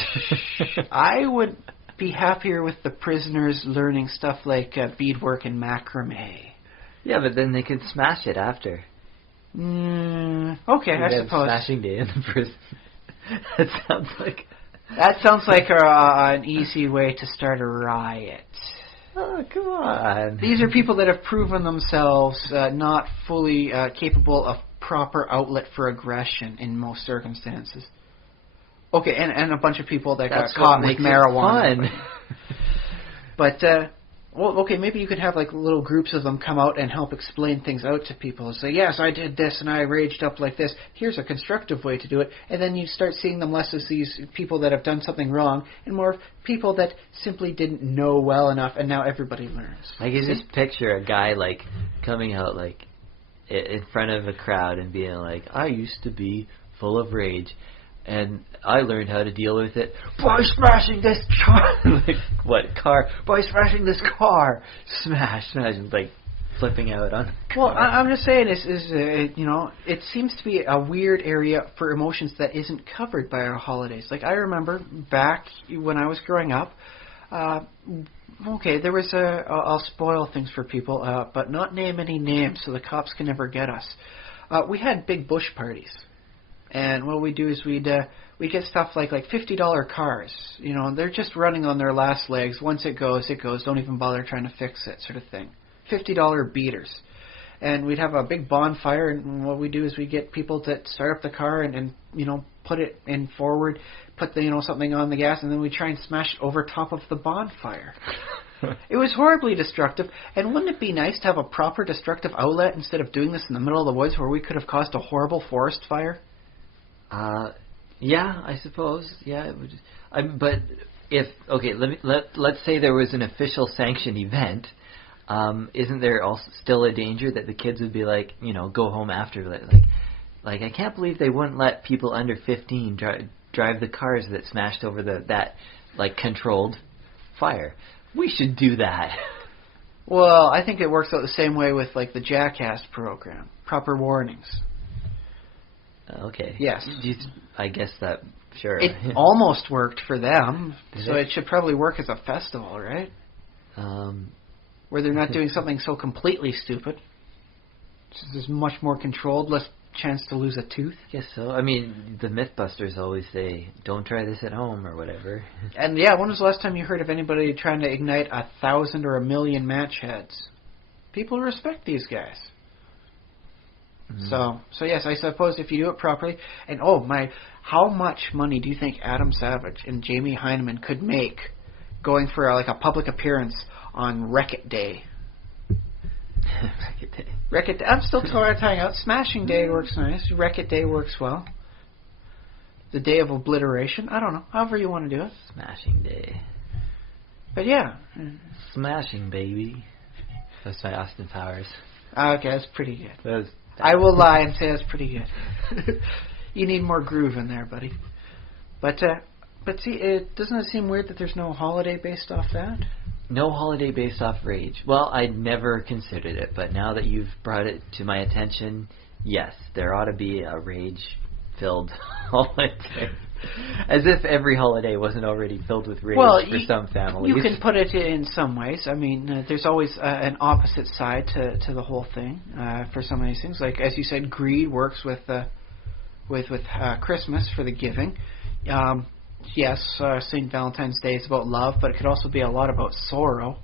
I would be happier with the prisoners learning stuff like beadwork and macrame. Yeah, but then they could smash it after. Okay, I suppose. Smashing Day in the prison. That sounds like an easy way to start a riot. Oh, come on. These are people that have proven themselves not fully capable of proper outlet for aggression in most circumstances. Okay, and a bunch of people that got caught with marijuana. But, okay, maybe you could have like little groups of them come out and help explain things out to people. And say, yes, I did this and I raged up like this. Here's a constructive way to do it. And then you start seeing them less as these people that have done something wrong and more people that simply didn't know well enough, and now everybody learns. I can just picture a guy coming out in front of a crowd and being like, I used to be full of rage. And I learned how to deal with it by smashing this car. Like, what car? By smashing this car. Smash. And, like, flipping out on the car. Well, I'm just saying, it seems to be a weird area for emotions that isn't covered by our holidays. Like, I remember back when I was growing up, there was I'll spoil things for people, but not name any names so the cops can never get us. We had big bush parties. And what we do is we'd get stuff like $50 cars. You know, they're just running on their last legs. Once it goes, it goes. Don't even bother trying to fix it, sort of thing. $50 beaters. And we'd have a big bonfire, and what we do is we get people to start up the car and put it in forward, put something on the gas, and then we try and smash it over top of the bonfire. It was horribly destructive, and wouldn't it be nice to have a proper destructive outlet instead of doing this in the middle of the woods where we could have caused a horrible forest fire? Yeah, I suppose. Yeah, it would. But let's say there was an official sanctioned event. Isn't there also still a danger that the kids would be like, go home after, like I can't believe they wouldn't let people under 15 drive the cars that smashed over that controlled fire. We should do that. Well, I think it works out the same way with the Jackass program. Proper warnings. Okay. Yes. I guess that, sure. It almost worked for them, so it should probably work as a festival, right? Where they're not doing something so completely stupid. It's much more controlled, less chance to lose a tooth. I guess so. I mean, the Mythbusters always say, don't try this at home or whatever. And yeah, when was the last time you heard of anybody trying to ignite 1,000 or 1,000,000 match heads? People respect these guys. So yes, I suppose if you do it properly, and how much money do you think Adam Savage and Jamie Hyneman could make going for a public appearance on Wreck-It Day? Wreck-It Day. Wreck-It Day. I'm still trying out. Smashing Day works nice. Wreck-It Day works well. The Day of Obliteration. I don't know. However you want to do it. Smashing Day. But yeah. Smashing, baby. That's by Austin Powers. Okay, that's pretty good. I will lie and say that's pretty good. You need more groove in there, buddy. But see, doesn't it seem weird that there's no holiday based off that? No holiday based off rage. Well, I'd never considered it, but now that you've brought it to my attention, yes, there ought to be a rage-filled holiday. As if every holiday wasn't already filled with rage for some families. You can put it in some ways. I mean, there's always an opposite side to the whole thing for some of these things. Like, as you said, greed works with Christmas for the giving. Yes, St. Valentine's Day is about love, but it could also be a lot about sorrow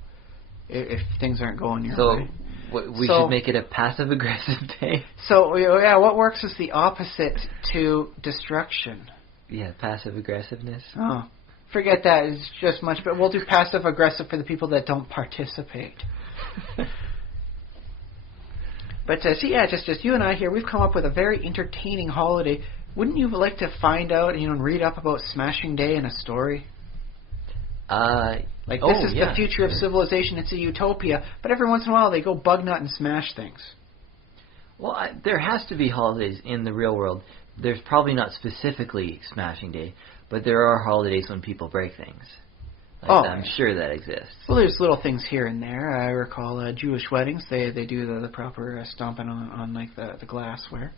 if things aren't going your way. We should make it a passive-aggressive day. So, yeah, what works is the opposite to destruction. Yeah, passive-aggressiveness. Oh, forget that. It's just much, but we'll do passive-aggressive for the people that don't participate. But, see, yeah, just you and I here, we've come up with a very entertaining holiday. Wouldn't you like to find out, and read up about Smashing Day in a story? This is the future of civilization. It's a utopia. But every once in a while, they go bug nut and smash things. Well, there has to be holidays in the real world. There's probably not specifically Smashing Day, but there are holidays when people break things. I'm sure that exists. Well, there's little things here and there. I recall Jewish weddings. They do the proper stomping on the glassware.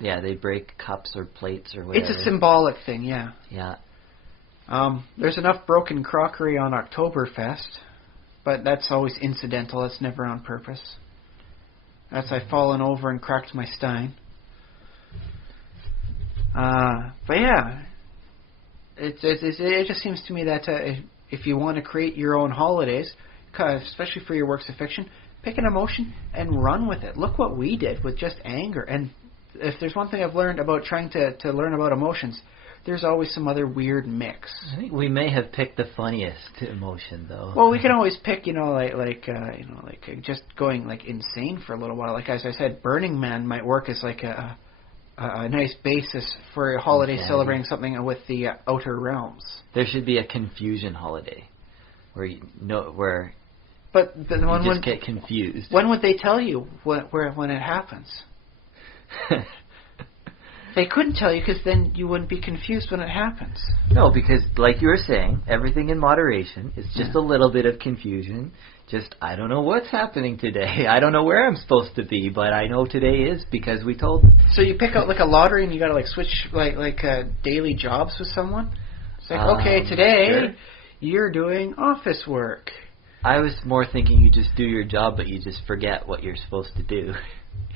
Yeah, they break cups or plates or whatever. It's a symbolic thing, yeah. Yeah. There's enough broken crockery on Oktoberfest, but that's always incidental. It's never on purpose. That's I've fallen over and cracked my stein. But yeah, it just seems to me that if you want to create your own holidays, especially for your works of fiction, pick an emotion and run with it. Look what we did with just anger. And if there's one thing I've learned about trying to learn about emotions, there's always some other weird mix. I think we may have picked the funniest emotion, though. Well, we can always pick, just going insane for a little while. Like as I said, Burning Man might work as a nice basis for a holiday celebrating something with the outer realms. There should be a confusion holiday, where but you just get confused. When would they tell you when it happens? They couldn't tell you because then you wouldn't be confused when it happens. No, because like you were saying, everything in moderation. It's just a little bit of confusion. Just, I don't know what's happening today. I don't know where I'm supposed to be, but I know today is because we told. So you pick out like a lottery and you got to like switch like daily jobs with someone? It's like, okay, today you're doing office work. I was more thinking you just do your job, but you just forget what you're supposed to do.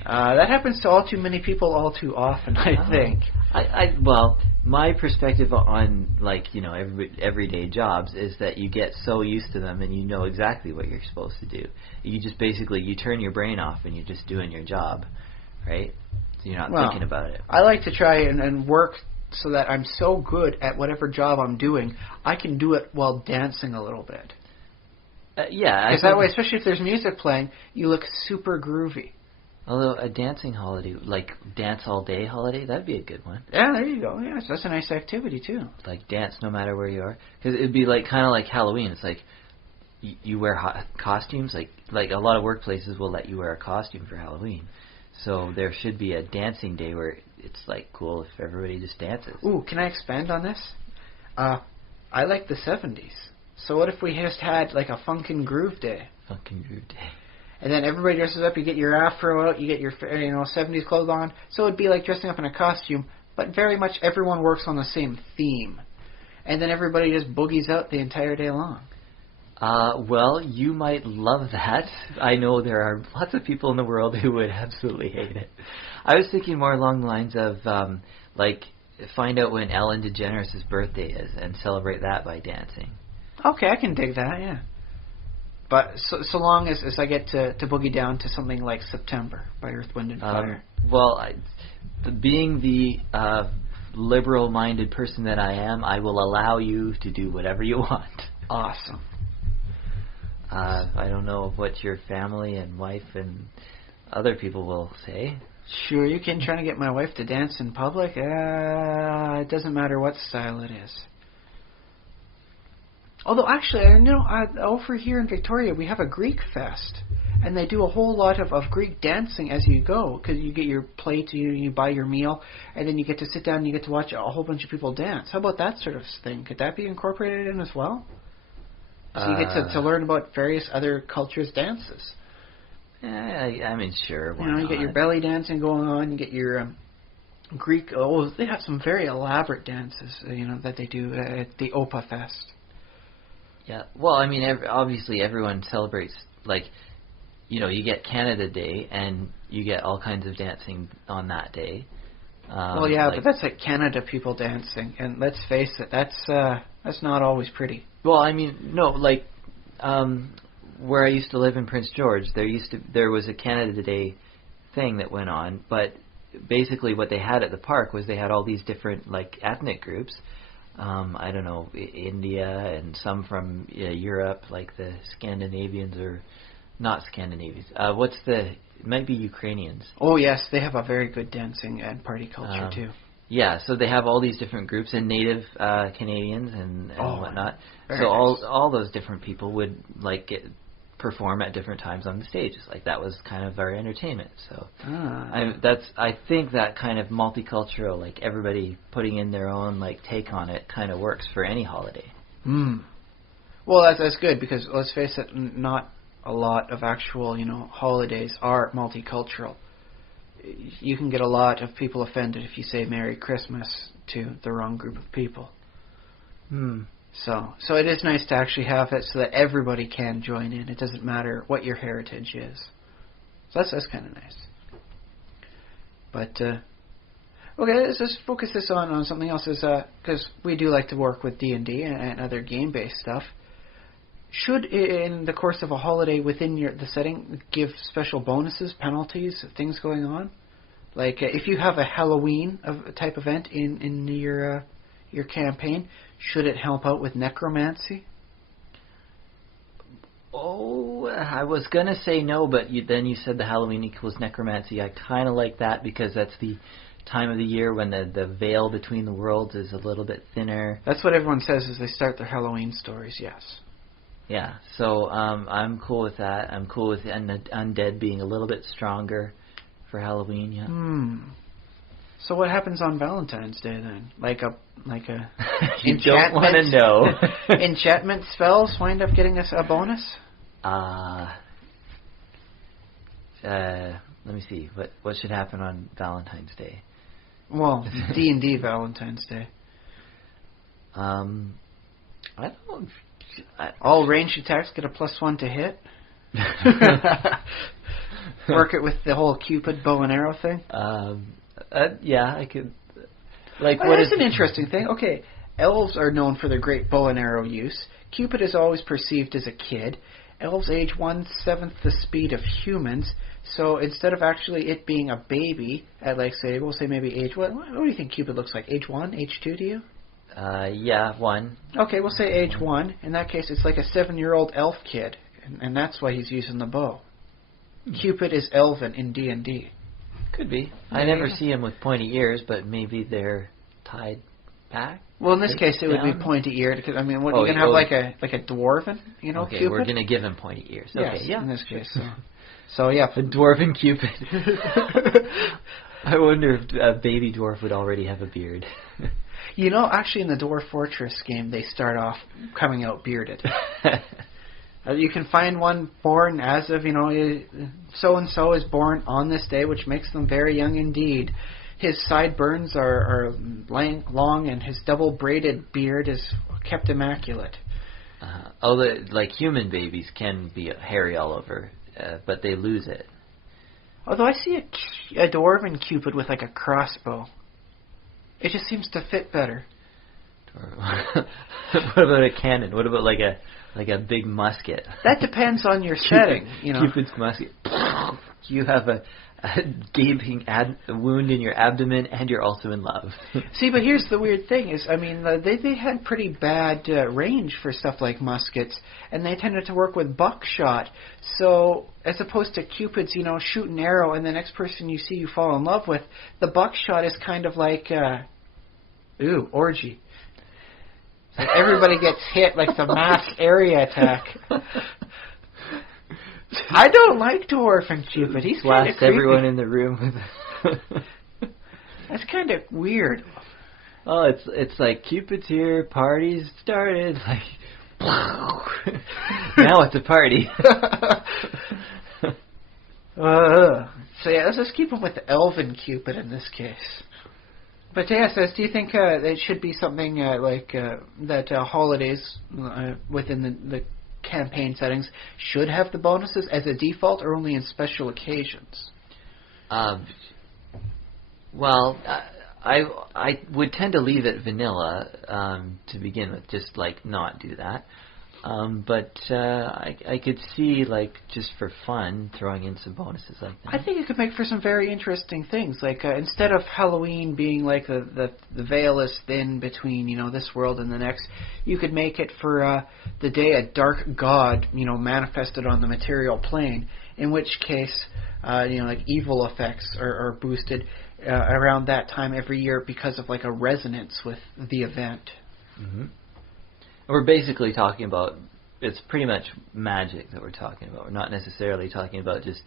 That happens to all too many people all too often, I think. Well, my perspective on everyday jobs is that you get so used to them and you know exactly what you're supposed to do. You just basically you turn your brain off and you're just doing your job, right? So you're not thinking about it. I like to try and work so that I'm so good at whatever job I'm doing, I can do it while dancing a little bit. Yeah, because that way, especially if there's music playing, you look super groovy. Although a dancing holiday, like dance all day holiday, that'd be a good one. Yeah, there you go. Yeah, that's a nice activity too. Like dance no matter where you are, because it'd be like kind of like Halloween. It's like you wear costumes. Like a lot of workplaces will let you wear a costume for Halloween. So there should be a dancing day where it's like cool if everybody just dances. Ooh, can I expand on this? I like the 70s. So what if we just had like a Funkin' Groove Day? Funkin' Groove Day. And then everybody dresses up. You get your afro out. You get your 70s clothes on. So it'd be like dressing up in a costume, but very much everyone works on the same theme. And then everybody just boogies out the entire day long. Well, you might love that. I know there are lots of people in the world who would absolutely hate it. I was thinking more along the lines of find out when Ellen DeGeneres' birthday is and celebrate that by dancing. Okay, I can dig that, yeah. But so long as I get to boogie down to something like September by Earth, Wind, and Fire. Being the liberal-minded person that I am, I will allow you to do whatever you want. Awesome. I don't know what your family and wife and other people will say. Sure, you can try to get my wife to dance in public. It doesn't matter what style it is. Although, actually, over here in Victoria, we have a Greek fest. And they do a whole lot of Greek dancing as you go. Because you get your plate, you buy your meal, and then you get to sit down and you get to watch a whole bunch of people dance. How about that sort of thing? Could that be incorporated in as well? So you get to learn about various other cultures' dances. I mean, sure. Why you not? get your belly dancing going on. You get your Greek... Oh, they have some very elaborate dances, that they do at the Opa Fest. Yeah, well, I mean, obviously everyone celebrates, you get Canada Day, and you get all kinds of dancing on that day. But that's like Canada people dancing, and let's face it, that's not always pretty. Well, I mean, no, where I used to live in Prince George, there was a Canada Day thing that went on, but basically what they had at the park was they had all these different, ethnic groups. I don't know, India and some from Europe, like the Scandinavians, or not Scandinavians. It might be Ukrainians. Oh yes, they have a very good dancing and party culture too. Yeah, so they have all these different groups and native Canadians and whatnot. So nice. all those different people would perform at different times on the stages. That was kind of our entertainment. So I think that kind of multicultural, everybody putting in their own take on it, kind of works for any holiday. Well, that's good, because let's face it, not a lot of actual holidays are multicultural. You can get a lot of people offended if you say Merry Christmas to the wrong group of people. So it is nice to actually have it so that everybody can join in. It doesn't matter what your heritage is. So that's kind of nice. But okay, let's just focus this on something else. Because we do like to work with D&D and other game-based stuff. Should, in the course of a holiday within the setting, give special bonuses, penalties, things going on? If you have a Halloween type event in your campaign, should it help out with necromancy? Oh, I was going to say no, but then you said the Halloween equals necromancy. I kind of like that because that's the time of the year when the veil between the worlds is a little bit thinner. That's what everyone says as they start their Halloween stories, yes. Yeah, so I'm cool with that. I'm cool with undead being a little bit stronger for Halloween, yeah. So what happens on Valentine's Day then? Like a You don't want to know. enchantment spells wind up getting us a bonus? Let me see. What should happen on Valentine's Day? Well, D&D Valentine's Day. I don't. All ranged attacks get a +1 to hit. Work it with the whole Cupid bow and arrow thing. Yeah, I could. Like, what is an interesting thing? Okay, elves are known for their great bow and arrow use. Cupid is always perceived as a kid. Elves age 1/7 the speed of humans. So instead of actually it being a baby at, like, say, we'll say maybe age what do you think Cupid looks like? Age 1, age 2 to you? Yeah, 1. Okay, we'll say age 1. In that case, it's like a 7-year-old elf kid, and that's why he's using the bow. Cupid is elven in D&D. Could be. I never see him with pointy ears, but maybe they're tied back. Well, in this case, it would be pointy-eared. Because, I mean, what you can have like a Dwarven, Okay, Cupid? we're gonna give him pointy ears. Yes, Okay, yeah. In this case, so yeah, a Dwarven Cupid. I wonder if a baby dwarf would already have a beard. Actually, in the Dwarf Fortress game, they start off coming out bearded. You can find one born as of, so-and-so is born on this day, which makes them very young indeed. His sideburns are long, and his double-braided beard is kept immaculate. Like human babies can be hairy all over, but they lose it. Although I see a Dwarven Cupid with, like, a crossbow. It just seems to fit better. What about a cannon? What about like a big musket? That depends on your setting, Cupid's musket. You have a gaping wound in your abdomen, and you're also in love. See, but here's the weird thing: is they had pretty bad range for stuff like muskets, and they tended to work with buckshot. So as opposed to Cupid's, shoot an arrow, and the next person you see you fall in love with, the buckshot is kind of like, orgy. So everybody gets hit like the mass area attack. I don't like Dwarven Cupid. He's kind of creepy. Everyone in the room with. That's kind of weird. Oh, it's like Cupid's here, party's started. Like, now it's a party. So yeah, let's just keep him with the Elven Cupid in this case. But yeah, says, do you think it should be something that holidays within the campaign settings should have the bonuses as a default, or only in special occasions? Well, I would tend to leave it vanilla to begin with, just like not do that. But I could see, like, just for fun, throwing in some bonuses like that. I think it could make for some very interesting things. Like, instead of Halloween being like the veil is thin between, this world and the next, you could make it for the day a dark god, manifested on the material plane, in which case, like evil effects are boosted around that time every year because of, like, a resonance with the event. Mm-hmm. We're basically talking about, it's pretty much magic that we're talking about. We're not necessarily talking about just,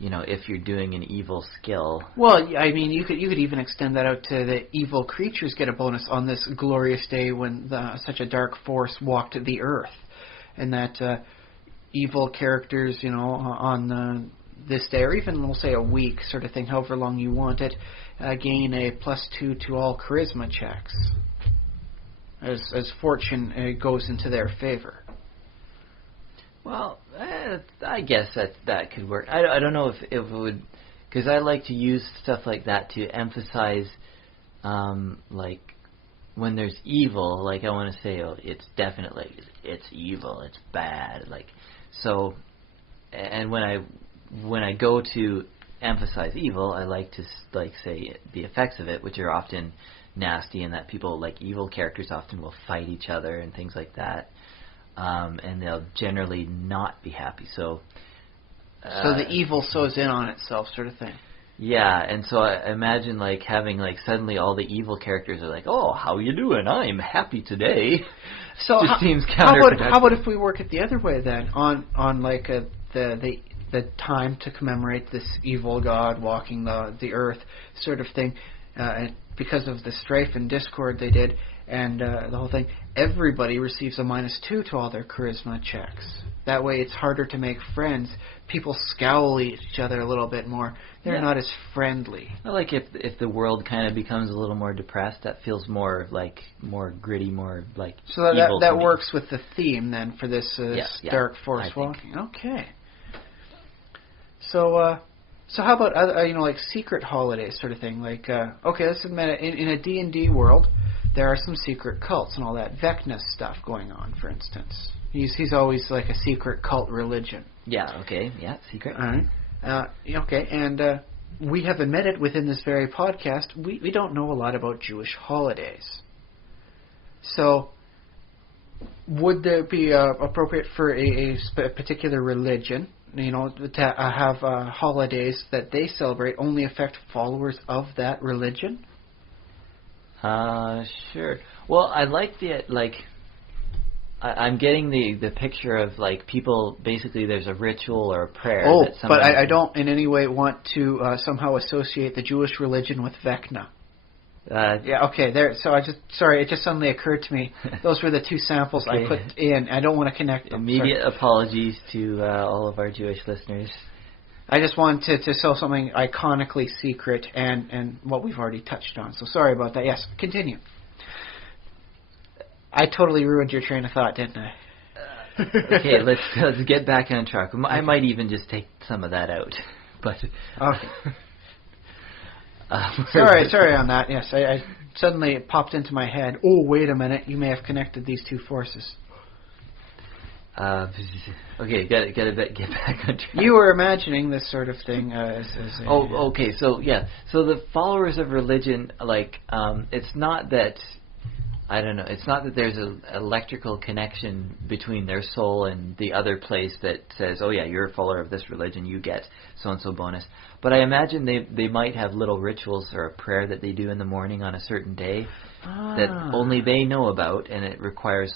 if you're doing an evil skill. Well, I mean, you could even extend that out to the evil creatures get a bonus on this glorious day when such a dark force walked the earth. And that evil characters, on this day, or even we'll say a week sort of thing, however long you want it, gain a +2 to all charisma checks. As fortune goes into their favor. Well, I guess that could work. I don't know if it would, because I like to use stuff like that to emphasize, like, when there's evil, like I want to say, it's definitely, it's evil, it's bad, like, so, and when I go to emphasize evil, I like to, like, say the effects of it, which are often nasty, and that people, like evil characters, often will fight each other and things like that, and they'll generally not be happy. So the evil sews in on itself, sort of thing. Yeah, and so I imagine, like, having, like, suddenly all the evil characters are like, "Oh, how you doing? I'm happy today." So just seems counterproductive. How about if we work it the other way then, on like the time to commemorate this evil god walking the earth, sort of thing? because of the strife and discord they did, and the whole thing, everybody receives a -2 to all their charisma checks. That way it's harder to make friends. People scowl at each other a little bit more. They're not as friendly. Well, like if the world kind of becomes a little more depressed, that feels more gritty, more like so evil that to me. works with the theme then for this dark force I think. walking. Okay. So how about other, like secret holidays sort of thing? Like okay, let's admit it, in a D&D world, there are some secret cults and all that Vecna stuff going on. For instance, he's always like a secret cult religion. Yeah. Okay. Yeah. Secret. All right. Okay, and we have admitted within this very podcast we don't know a lot about Jewish holidays. So, would there be appropriate for a particular religion, to have holidays that they celebrate only affect followers of that religion? Sure. Well, I like I'm getting the picture of like people. Basically, there's a ritual or a prayer. Oh, that but I don't in any way want to somehow associate the Jewish religion with Vecna. Yeah, okay. There. So it just suddenly occurred to me. Those were the two samples Okay. I put in. I don't want to connect them. Immediate apologies to all of our Jewish listeners. I just wanted to sell something iconically secret and what we've already touched on. So sorry about that. Yes, continue. I totally ruined your train of thought, didn't I? Okay, let's get back on track. I might even just take some of that out. But okay. Sorry on that. Yes, I suddenly it popped into my head. Oh, wait a minute! You may have connected these two forces. Okay, get back on track. You were imagining this sort of thing as okay. So the followers of religion, it's not that. I don't know. It's not that there's an electrical connection between their soul and the other place that says, "Oh yeah, you're a follower of this religion, you get so and so bonus." But I imagine they might have little rituals or a prayer that they do in the morning on a certain day that only they know about, and it requires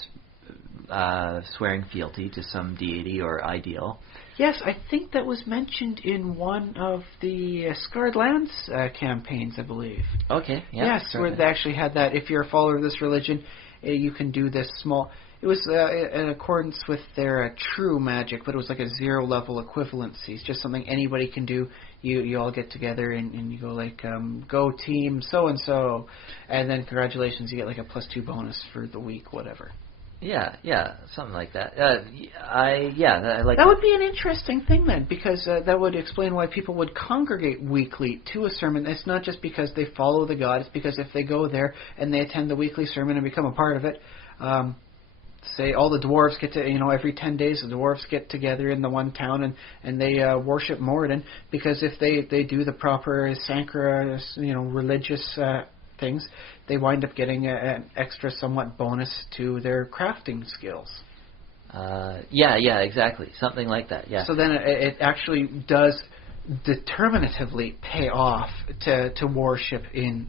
swearing fealty to some deity or ideal. Yes, I think that was mentioned in one of the Scarred Lands campaigns, I believe. Okay, yeah. Yes, where they actually had that. If you're a follower of this religion, you can do this small. It was in accordance with their true magic, but it was like a 0-level equivalency. It's just something anybody can do. You all get together and you go like, go team so and so, and then congratulations, you get like a +2 bonus for the week, whatever. Yeah, something like that. I like that. Would be an interesting thing then, because that would explain why people would congregate weekly to a sermon. It's not just because they follow the God. It's because if they go there and they attend the weekly sermon and become a part of it, say all the dwarves get to, every 10 days the dwarves get together in the one town and they worship Moradin, because if they do the proper Sankara, religious things, they wind up getting an extra somewhat bonus to their crafting skills. Yeah, exactly. Something like that, yeah. So then it actually does determinatively pay off to worship in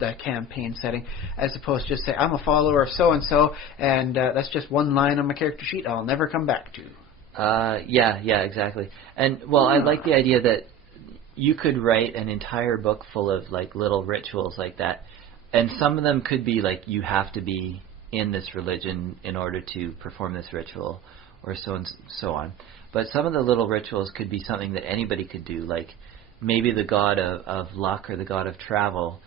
the campaign setting, as opposed to just say, I'm a follower of so-and-so, and that's just one line on my character sheet I'll never come back to. Yeah, exactly. And, I like the idea that you could write an entire book full of little rituals like that, and some of them could be you have to be in this religion in order to perform this ritual, or so and so on. But some of the little rituals could be something that anybody could do, like maybe the god of luck or the god of travel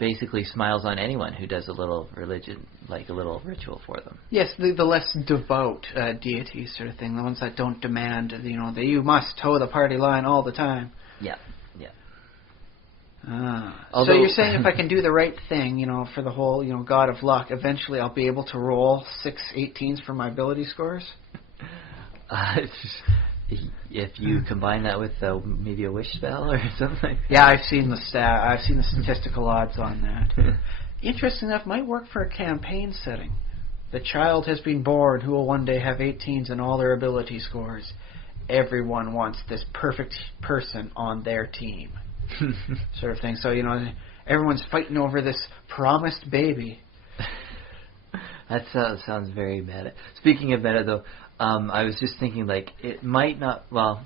basically smiles on anyone who does a little religion, a little ritual for them. Yes, the less devout deities sort of thing, the ones that don't demand, that you must toe the party line all the time. Yeah. So you're saying if I can do the right thing, for the whole, God of luck, eventually I'll be able to roll 6 18s for my ability scores? If you combine that with maybe a wish spell or something. Yeah, I've seen the statistical odds on that. Interesting enough, might work for a campaign setting. The child has been born who will one day have 18s in all their ability scores. Everyone wants this perfect person on their team. Sort of thing. So, everyone's fighting over this promised baby. That sounds very meta. Speaking of meta, though, I was just thinking, it might not... Well,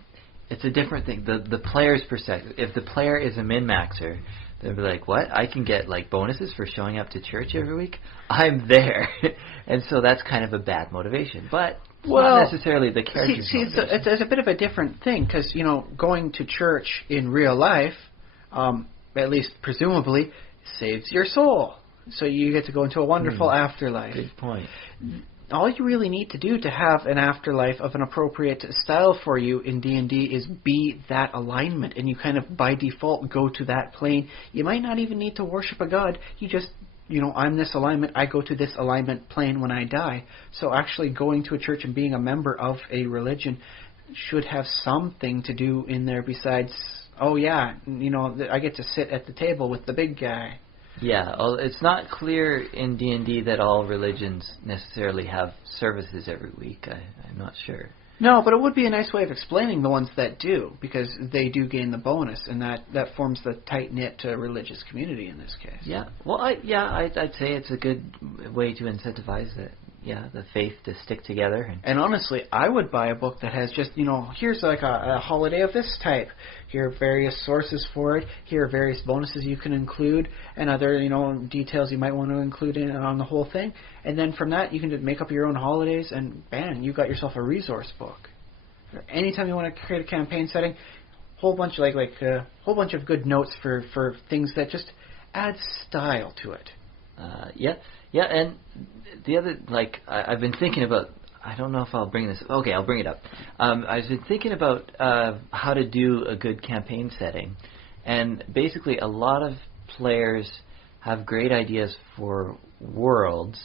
it's a different thing. The player's perspective. If the player is a min-maxer, They'll be like, what? I can get like bonuses for showing up to church every week? I'm there. And so that's kind of a bad motivation. But not necessarily the character's motivation. It's a bit of a different thing because, going to church in real life, at least presumably, saves your soul. So you get to go into a wonderful afterlife. Good point. All you really need to do to have an afterlife of an appropriate style for you in D&D is be that alignment, and you kind of by default go to that plane. You might not even need to worship a god. You just, I'm this alignment. I go to this alignment plane when I die. So actually going to a church and being a member of a religion should have something to do in there besides, I get to sit at the table with the big guy. Yeah, it's not clear in D&D that all religions necessarily have services every week. I'm not sure. No, but it would be a nice way of explaining the ones that do, because they do gain the bonus, and that forms the tight-knit religious community in this case. Yeah, well, I'd say it's a good way to incentivize it. Yeah, the faith to stick together. And honestly, I would buy a book that has just, here's like a holiday of this type. Here are various sources for it. Here are various bonuses you can include and other, details you might want to include on the whole thing. And then from that, you can just make up your own holidays and bam, you got yourself a resource book. Anytime you want to create a campaign setting, whole bunch of good notes for things that just add style to it. Yeah, and the other, I've been thinking about, I don't know if I'll bring this, okay, I'll bring it up. I've been thinking about how to do a good campaign setting, and basically a lot of players have great ideas for worlds,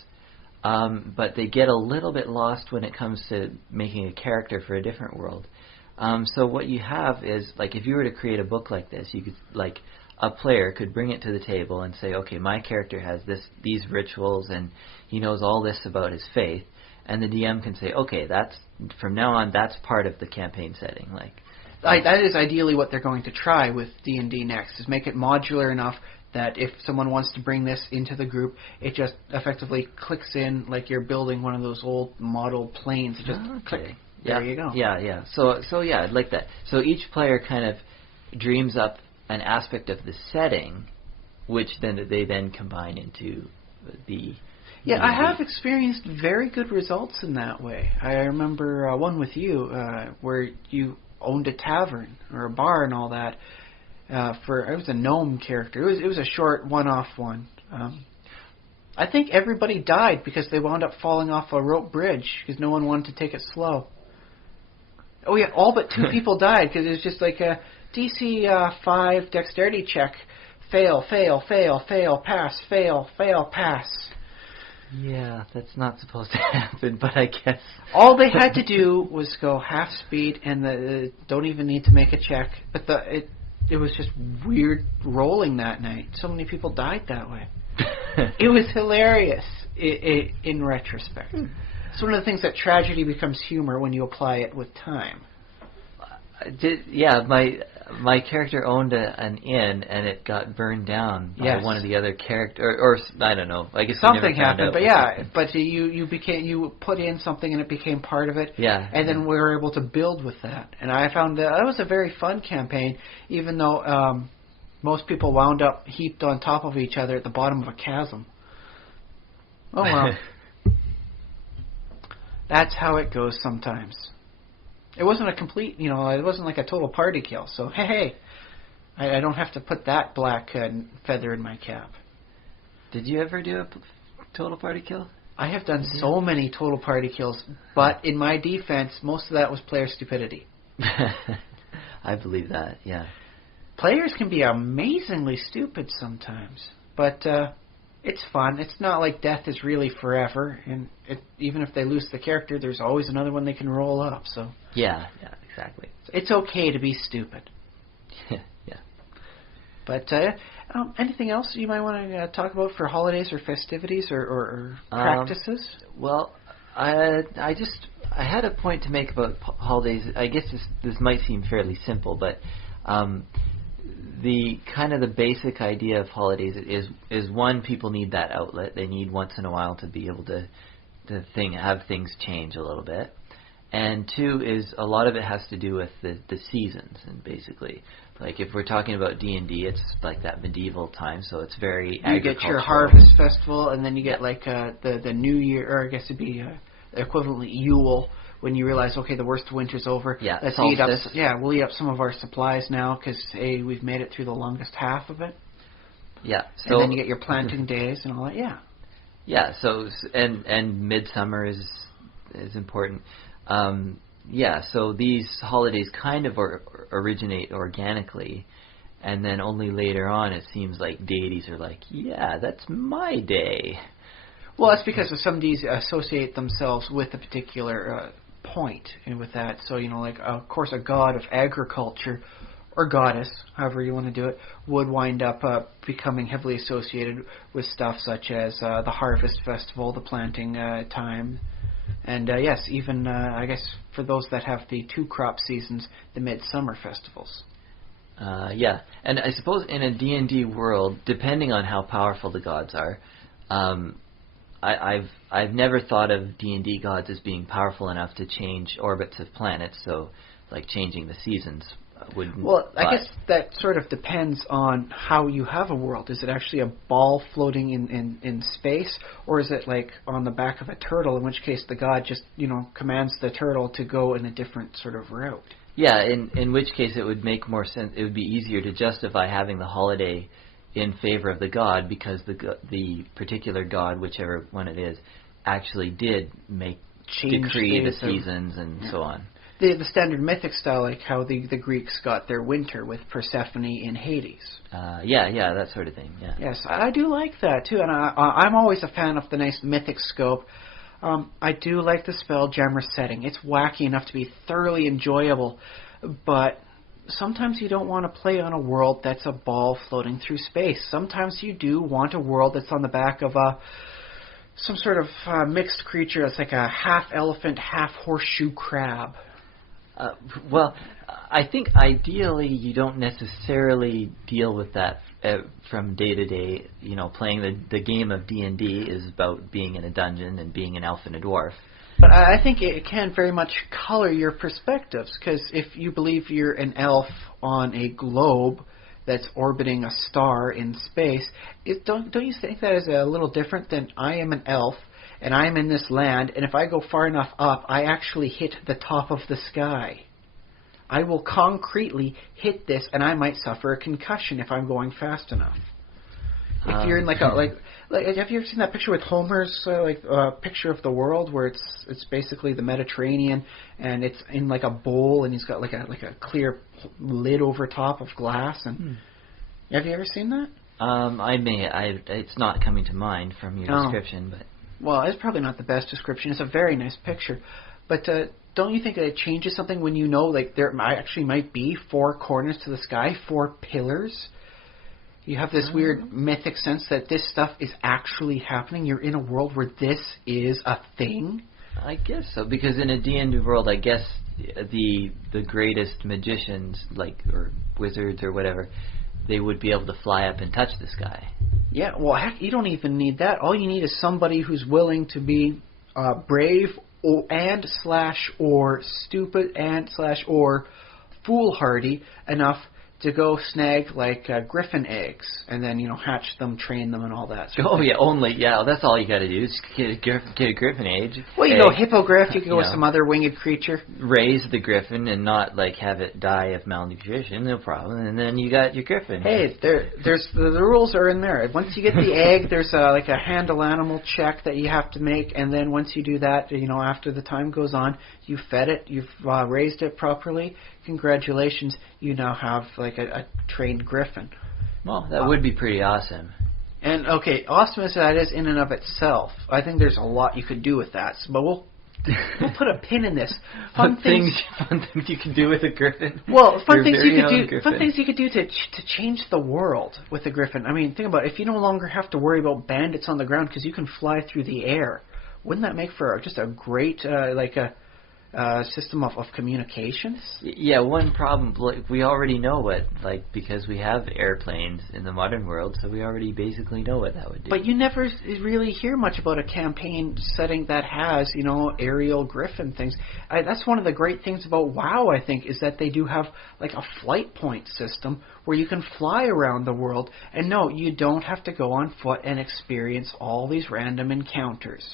but they get a little bit lost when it comes to making a character for a different world. So what you have is, if you were to create a book like this, you could, a player could bring it to the table and say, okay, my character has these rituals and he knows all this about his faith, and the DM can say, okay, from now on that's part of the campaign setting. That is ideally what they're going to try with D&D next, is make it modular enough that if someone wants to bring this into the group, it just effectively clicks in like you're building one of those old model planes. It just click. There you go. Yeah. So I'd like that. So each player kind of dreams up an aspect of the setting, which they then combine into the... Yeah, I have experienced very good results in that way. I remember one with you where you owned a tavern or a bar and all that. It was a gnome character. It was a short one-off one. I think everybody died because they wound up falling off a rope bridge because no one wanted to take it slow. Oh yeah, all but 2 people died because it was just like a DC 5 dexterity check. Fail, pass, fail, pass. Yeah, that's not supposed to happen, but I guess... All they had to do was go half speed, and don't even need to make a check. But it was just weird rolling that night. So many people died that way. It was hilarious in retrospect. It's one of the things that tragedy becomes humor when you apply it with time. My character owned an inn, and it got burned down by one of the other characters, or I don't know. I guess something happened, but you put in something, and it became part of it. Yeah, and then we were able to build with that, and I found that was a very fun campaign, even though most people wound up heaped on top of each other at the bottom of a chasm. Oh well, that's how it goes sometimes. It wasn't a complete, it wasn't like a total party kill. So, hey, I don't have to put that black feather in my cap. Did you ever do a total party kill? I have done so many total party kills, but in my defense, most of that was player stupidity. I believe that, yeah. Players can be amazingly stupid sometimes, but it's fun. It's not like death is really forever, and even if they lose the character, there's always another one they can roll up. So yeah, exactly. It's okay to be stupid. Yeah. But anything else you might want to talk about for holidays or festivities or practices? Well, I had a point to make about holidays. I guess this might seem fairly simple, but the kind of the basic idea of holidays is one, people need that outlet. They need once in a while to be able to have things change a little bit. And 2 is a lot of it has to do with the seasons, and basically Like if we're talking about D&D, it's like that medieval time, so it's very You get your agricultural. harvest festival, and then you get like the New Year, or I guess it'd be equivalently Yule, when you realize, okay, the worst of winter's over. Yeah, Let's solstice. eat up. Yeah, we'll eat up some of our supplies now because we've made it through the longest half of it. Yeah. So, And then you get your planting days and all that. Yeah. Yeah. So and midsummer is important. Yeah. So these holidays kind of originate organically, and then only later on it seems like deities are like, yeah, that's my day. Well, that's because some deities associate themselves with a particular point, and with that, so like of course a god of agriculture, or goddess, however you want to do it, would wind up becoming heavily associated with stuff such as the harvest festival, the planting time, and yes, even I guess for those that have the 2 crop seasons, the midsummer festivals. Yeah, and I suppose in a D&D world, depending on how powerful the gods are, I've never thought of D&D gods as being powerful enough to change orbits of planets, so like changing the seasons wouldn't. Well, I guess that sort of depends on how you have a world. Is it actually a ball floating in space, or is it like on the back of a turtle, in which case the god just, commands the turtle to go in a different sort of route? Yeah, in which case it would make more sense. It would be easier to justify having the holiday in favor of the god, because the particular god, whichever one it is, actually did decree the seasons and so on. The standard mythic style, like how the Greeks got their winter with Persephone in Hades. Yeah, that sort of thing. Yeah. Yes, I do like that too, and I'm always a fan of the nice mythic scope. I do like the Spelljammer setting. It's wacky enough to be thoroughly enjoyable, but sometimes you don't want to play on a world that's a ball floating through space. Sometimes you do want a world that's on the back of some sort of mixed creature that's like a half elephant, half horseshoe crab. Well, I think ideally you don't necessarily deal with that from day to day. Playing the game of D&D is about being in a dungeon and being an elf and a dwarf. But I think it can very much color your perspectives, because if you believe you're an elf on a globe that's orbiting a star in space, don't you think that is a little different than I am an elf and I'm in this land, and if I go far enough up, I actually hit the top of the sky. I will concretely hit this, and I might suffer a concussion if I'm going fast enough. If you're in like have you ever seen that picture with Homer's picture of the world, where it's basically the Mediterranean, and it's in like a bowl, and he's got like a clear lid over top of glass, and have you ever seen that? It's not coming to mind from your description, but. Well, it's probably not the best description. It's a very nice picture. But don't you think that it changes something when you know like there actually might be 4 corners to the sky, 4 pillars? You have this weird mythic sense that this stuff is actually happening. You're in a world where this is a thing? I guess so, because in a D&D world, I guess the greatest magicians, or wizards or whatever, they would be able to fly up and touch the sky. Yeah, well, heck, you don't even need that. All you need is somebody who's willing to be brave or stupid or foolhardy enough to go snag griffin eggs and then hatch them, train them, and all that. That's all you got to do is get a griffin egg. Well, hippogriff. You can go with some other winged creature. Raise the griffin and not have it die of malnutrition, no problem. And then you got your griffin. Hey, there's the rules are in there. Once you get the egg, there's a handle animal check that you have to make, and then once you do that, after the time goes on, you fed it, you've raised it properly. Congratulations, you now have a trained griffin. Well, that would be pretty awesome. And okay, awesome as that is in and of itself, I think there's a lot you could do with that. But we'll put a pin in this. Fun things you can do with a griffin. Well, fun things you could do to change the world with a griffin. I mean, think about it. If you no longer have to worry about bandits on the ground because you can fly through the air, wouldn't that make for just a great system of communications. Yeah, one problem, like, we already know what, like, because we have airplanes in the modern world, so we already basically know what that would do. But you never really hear much about a campaign setting that has, aerial griffin things. That's one of the great things about WoW, I think, is that they do have, like, a flight point system where you can fly around the world. And no, you don't have to go on foot and experience all these random encounters.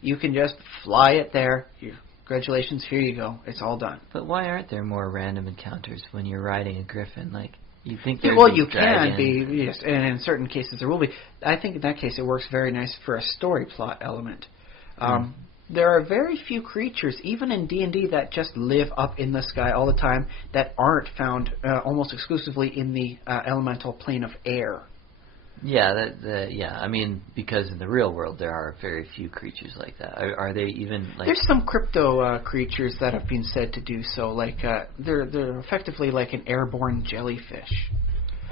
You can just fly it there. Congratulations, here you go. It's all done. But why aren't there more random encounters when you're riding a griffin? Like, you think there's well, you can be, yes, and in certain cases there will be. I think in that case it works very nice for a story plot element. There are very few creatures, even in D&D, that just live up in the sky all the time that aren't found almost exclusively in the elemental plane of air. Yeah, I mean, because in the real world there are very few creatures like that. Are they even like? There's some crypto creatures that have been said to do so. Like they're effectively like an airborne jellyfish.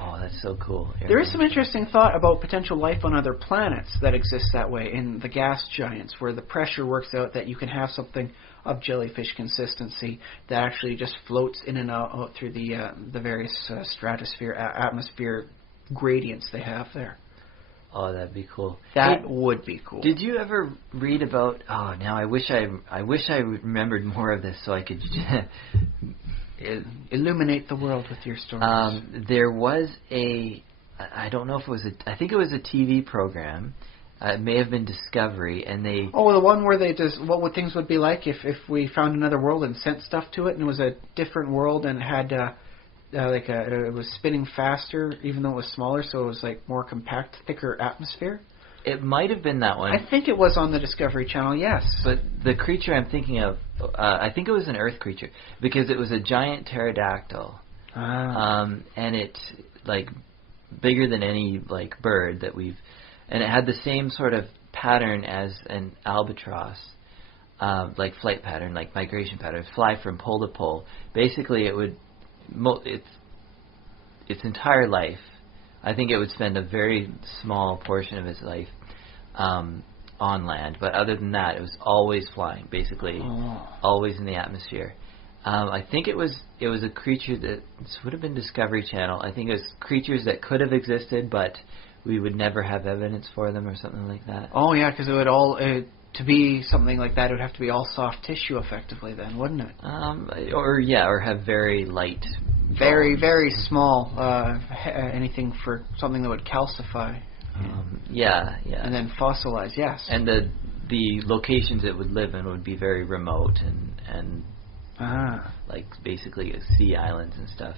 Oh, that's so cool. There is some interesting thought about potential life on other planets that exists that way in the gas giants, where the pressure works out that you can have something of jellyfish consistency that actually just floats in and out through the various stratosphere, atmosphere gradients they have there. Oh, that'd be cool. That would be cool. Did you ever read about? Oh, now I wish I remembered more of this so I could illuminate the world with your stories. There was I don't know if it was I think it was a TV program. It may have been Discovery, and they. Oh, the one where they just what things would be like if we found another world and sent stuff to it, and it was a different world and had. It was spinning faster, even though it was smaller, so it was like more compact, thicker atmosphere. It might have been that one. I think it was on the Discovery Channel, yes. But the creature I'm thinking of, I think it was an Earth creature, because it was a giant pterodactyl, and it like bigger than any like bird that we've, and it had the same sort of pattern as an albatross. Like flight pattern, like migration pattern, fly from pole to pole. Basically, it would. Its entire life, I think it would spend a very small portion of its life on land. But other than that, it was always flying, basically, always in the atmosphere. I think it was a creature that this would have been Discovery Channel. I think it was creatures that could have existed, but we would never have evidence for them or something like that. Oh yeah, because it would all. To be something like that, it would have to be all soft tissue, effectively, then, wouldn't it? Or have very light, very small, anything for something that would calcify. Yeah. And then fossilize, yes. And the locations it would live in would be very remote and like basically sea islands and stuff.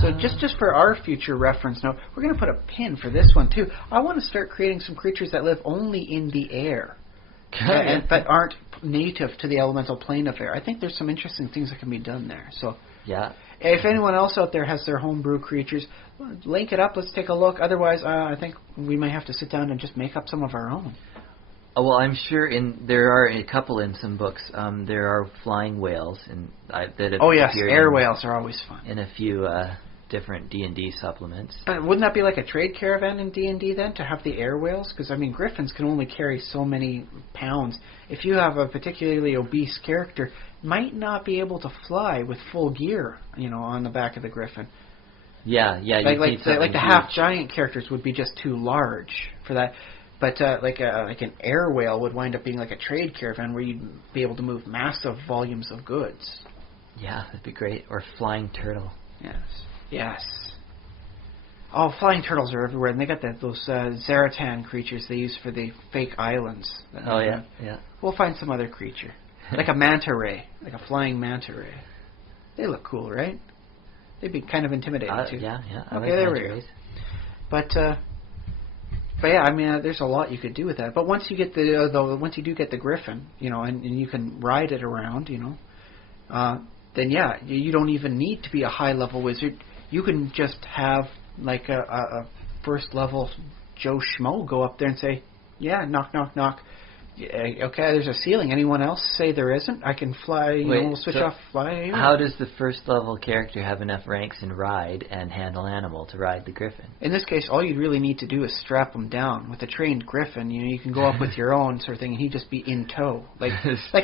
So just for our future reference note, we're going to put a pin for this one too. I want to start creating some creatures that live only in the air, but aren't native to the elemental plane of air. I think there's some interesting things that can be done there. So if anyone else out there has their homebrew creatures, link it up. Let's take a look. Otherwise, I think we may have to sit down and just make up some of our own. Well, I'm sure there are a couple in some books. There are flying whales, that have appeared air whales are always fun. In a few different D&D supplements. Wouldn't that be like a trade caravan in D&D then, to have the air whales? Because, I mean, griffins can only carry so many pounds. If you have a particularly obese character, might not be able to fly with full gear, on the back of the griffin. Yeah. Like the half-giant characters would be just too large for that. But like an air whale would wind up being like a trade caravan where you'd be able to move massive volumes of goods. Yeah, that'd be great. Or flying turtle. Yes. Oh, flying turtles are everywhere, and they got those Zaratan creatures they use for the fake islands. Yeah. We'll find some other creature, like a manta ray, like a flying manta ray. They look cool, right? They'd be kind of intimidating too. Yeah. Okay, there we go. But yeah, I mean, there's a lot you could do with that. But once you get once you do get the griffin, and you can ride it around, then yeah, you don't even need to be a high level wizard. You can just have like a first level Joe Schmo go up there and say, yeah, knock, knock, knock. Yeah, okay, there's a ceiling. Anyone else say there isn't? I can fly, we'll switch off fly. Anyway. How does the first level character have enough ranks in ride and handle animal to ride the griffin? In this case, all you really need to do is strap him down. With a trained griffin, you can go up with your own sort of thing, and he'd just be in tow. Like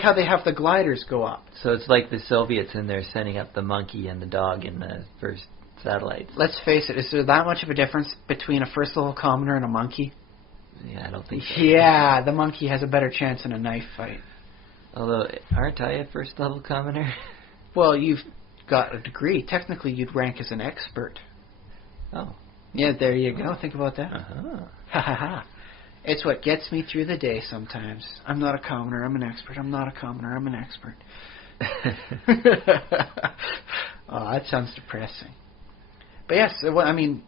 how they have the gliders go up. So it's like the Soviets and they're sending up the monkey and the dog in the first satellites. Let's face it, is there that much of a difference between a first level commoner and a monkey? Yeah, I don't think so. Yeah, the monkey has a better chance in a knife fight. Although, aren't I a first level commoner? Well, you've got a degree. Technically, you'd rank as an expert. Oh. Yeah, there you go. Think about that. Uh-huh. Ha ha ha. It's what gets me through the day sometimes. I'm not a commoner, I'm an expert. I'm not a commoner, I'm an expert. Oh, that sounds depressing. But yes, I mean,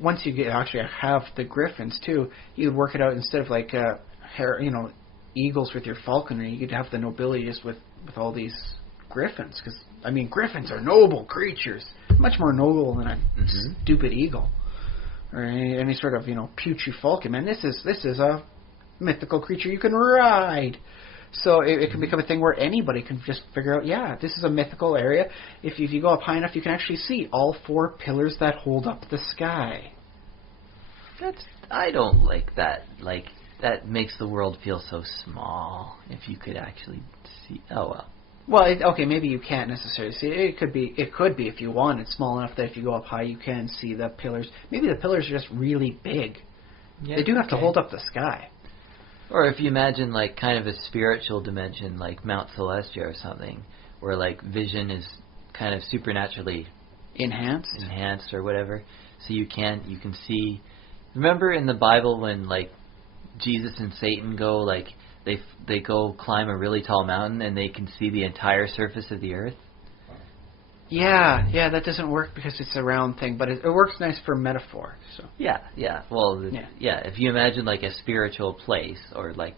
once you actually have the griffins too, you would work it out instead of like eagles with your falconry. You could have the nobility just with all these griffins, because I mean, griffins are noble creatures, much more noble than a stupid eagle or any sort of putrid falcon. Man, this is a mythical creature you can ride. So it can become a thing where anybody can just figure out, this is a mythical area. If you go up high enough, you can actually see all 4 pillars that hold up the sky. I don't like that. Like, that makes the world feel so small. If you could actually see, oh well. Well, okay, maybe you can't necessarily see it. It could be if you want it small enough that if you go up high, you can see the pillars. Maybe the pillars are just really big. Yeah, they do have to hold up the sky. Or if you imagine like kind of a spiritual dimension like Mount Celestia or something, where like vision is kind of supernaturally enhanced or whatever, so you can see. Remember in the Bible when like Jesus and Satan go like they go climb a really tall mountain and they can see the entire surface of the earth? Yeah, that doesn't work because it's a round thing, but it works nice for metaphor. So yeah. Well, if you imagine like a spiritual place or like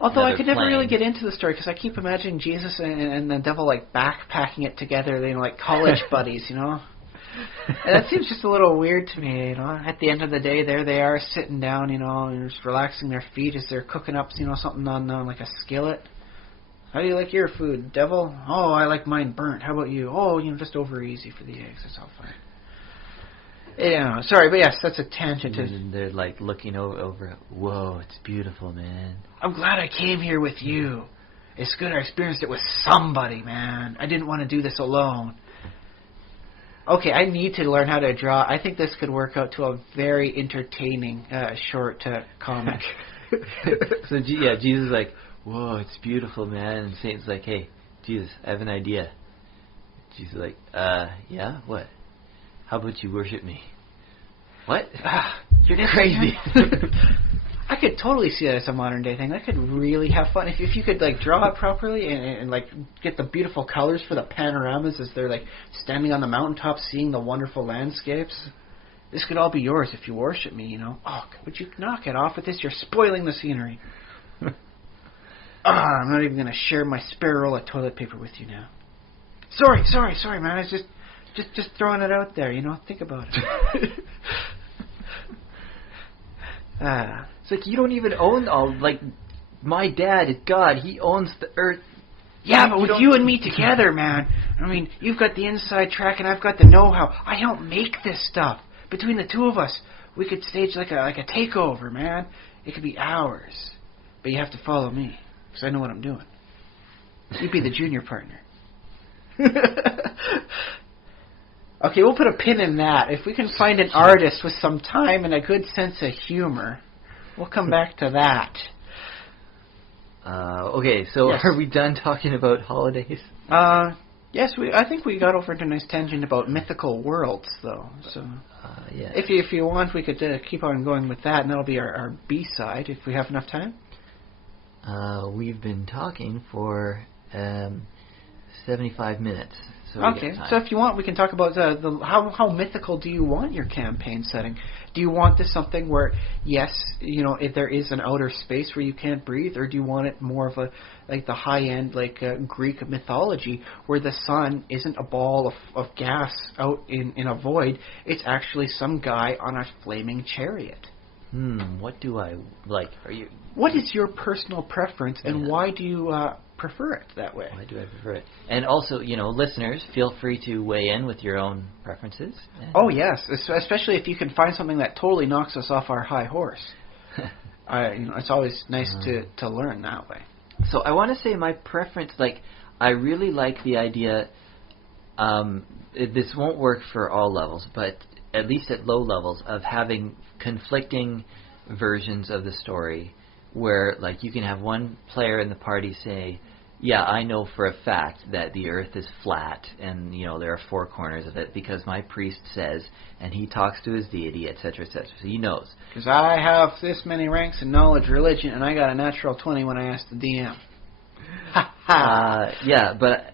although I could plane. never really get into the story because I keep imagining Jesus and the devil like backpacking it together, like college buddies, And that seems just a little weird to me, At the end of the day, there they are sitting down, and just relaxing their feet as they're cooking up, something on like a skillet. How do you like your food, devil? Oh, I like mine burnt. How about you? Oh, just over easy for the eggs. That's all fine. Yeah, sorry, but yes, that's a tangent. And they're like looking over. Whoa, it's beautiful, man. I'm glad I came here with you. It's good I experienced it with somebody, man. I didn't want to do this alone. Okay, I need to learn how to draw. I think this could work out to a very entertaining short comic. So, Jesus is like, whoa, it's beautiful, man. And Satan's like, hey, Jesus, I have an idea. Jesus is like, yeah? What? How about you worship me? What? You're crazy. I could totally see that as a modern day thing. That could really have fun. If you could like draw it properly and like get the beautiful colors for the panoramas as they're like standing on the mountaintop seeing the wonderful landscapes. This could all be yours if you worship me, Oh, would you knock it off with this? You're spoiling the scenery. I'm not even going to share my spare roll of toilet paper with you now. Sorry, man. I was just throwing it out there, Think about it. It's like you don't even own all. Like my dad is God. He owns the earth. Yeah, but with you and me together, man. I mean, you've got the inside track and I've got the know-how. I help make this stuff. Between the two of us, we could stage like a takeover, man. It could be ours, but you have to follow me. Because I know what I'm doing. You'd be the junior partner. Okay, we'll put a pin in that. If we can find an artist with some time and a good sense of humor, we'll come back to that. Okay, so yes. Are we done talking about holidays? Yes, I think we got over into a nice tangent about mythical worlds, though. So, yeah. If you want, we could keep on going with that, and that'll be our B-side if we have enough time. We've been talking for 75 minutes. So okay, so if you want, we can talk about how mythical do you want your campaign setting? Do you want this something where, yes, if there is an outer space where you can't breathe, or do you want it more of like the high-end, Greek mythology, where the sun isn't a ball of gas out in a void, it's actually some guy on a flaming chariot? What do I like? What is your personal preference, and why do you prefer it that way? Why do I prefer it? And also, listeners, feel free to weigh in with your own preferences. Oh, yes, especially if you can find something that totally knocks us off our high horse. It's always nice to learn that way. So I want to say my preference, I really like the idea, this won't work for all levels, but at least at low levels, of having conflicting versions of the story where, you can have one player in the party say, yeah, I know for a fact that the earth is flat and, there are four corners of it because my priest says, and he talks to his deity, etc., etc. So he knows. Because I have this many ranks in knowledge, religion, and I got a natural 20 when I asked the DM. Ha ha! Yeah, but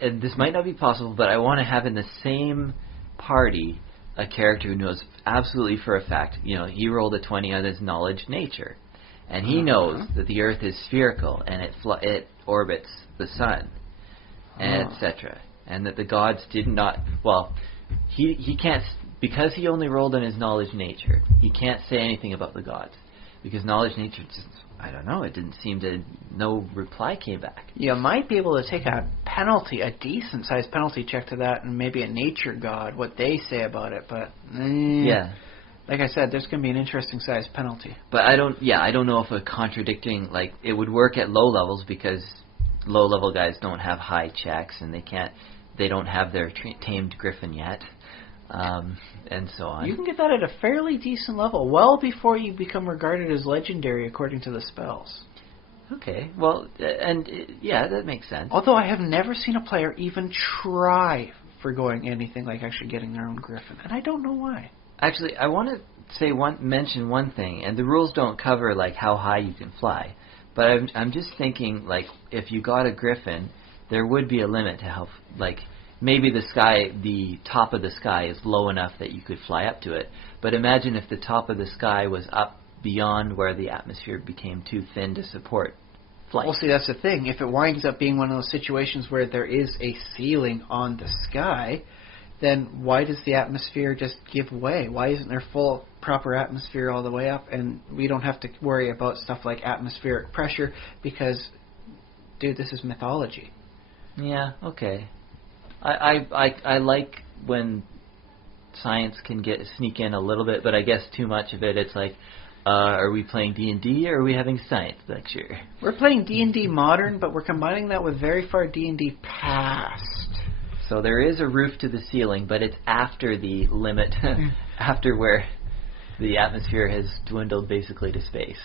and this might not be possible, but I want to have in the same party a character who knows absolutely for a fact, he rolled a 20 on his knowledge nature. And he knows that the Earth is spherical and it orbits the sun, and etc. And that the gods did not. Well, he can't, because he only rolled on his knowledge nature. He can't say anything about the gods because knowledge nature just, I don't know. It didn't seem to. No reply came back. You might be able to take a penalty, a decent sized penalty check to that, and maybe a nature god, what they say about it. But yeah. Like I said, there's going to be an interesting size penalty. But I don't know if a contradicting, it would work at low levels because low level guys don't have high checks and they don't have their tamed griffin yet, and so on. You can get that at a fairly decent level, well before you become regarded as legendary according to the spells. Okay, well, that makes sense. Although I have never seen a player even try for going anything like actually getting their own griffin, and I don't know why. Actually, I want to mention one thing, and the rules don't cover how high you can fly, but I'm just thinking if you got a griffin, there would be a limit to how maybe the top of the sky is low enough that you could fly up to it. But imagine if the top of the sky was up beyond where the atmosphere became too thin to support flight. Well, see, that's the thing. If it winds up being one of those situations where there is a ceiling on the sky, then why does the atmosphere just give way? Why isn't there full, proper atmosphere all the way up? And we don't have to worry about stuff like atmospheric pressure because, dude, this is mythology. Yeah, okay. I like when science can sneak in a little bit, but I guess too much of it, it's are we playing D&D or are we having science lecture? We're playing D&D modern, but we're combining that with very far D&D past. So there is a roof to the ceiling, but it's after the limit, after where the atmosphere has dwindled basically to space.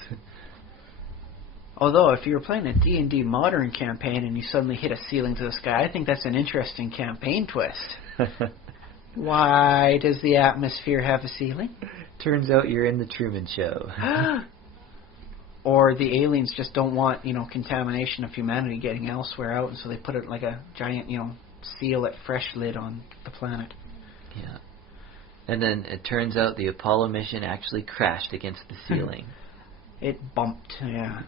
Although, if you were playing a D&D modern campaign and you suddenly hit a ceiling to the sky, I think that's an interesting campaign twist. Why does the atmosphere have a ceiling? Turns out you're in the Truman Show. Or the aliens just don't want, contamination of humanity getting elsewhere out, and so they put it like a giant, seal it fresh lid on the planet. Yeah. And then it turns out the Apollo mission actually crashed against the ceiling. It bumped, yeah.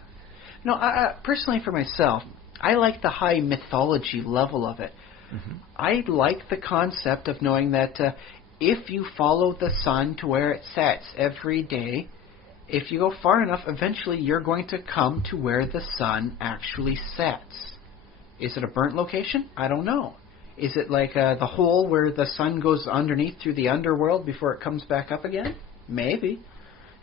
No, personally for myself, I like the high mythology level of it. Mm-hmm. I like the concept of knowing that if you follow the sun to where it sets every day, if you go far enough, eventually you're going to come to where the sun actually sets. Is it a burnt location? I don't know. Is it like the hole where the sun goes underneath through the underworld before it comes back up again? Maybe.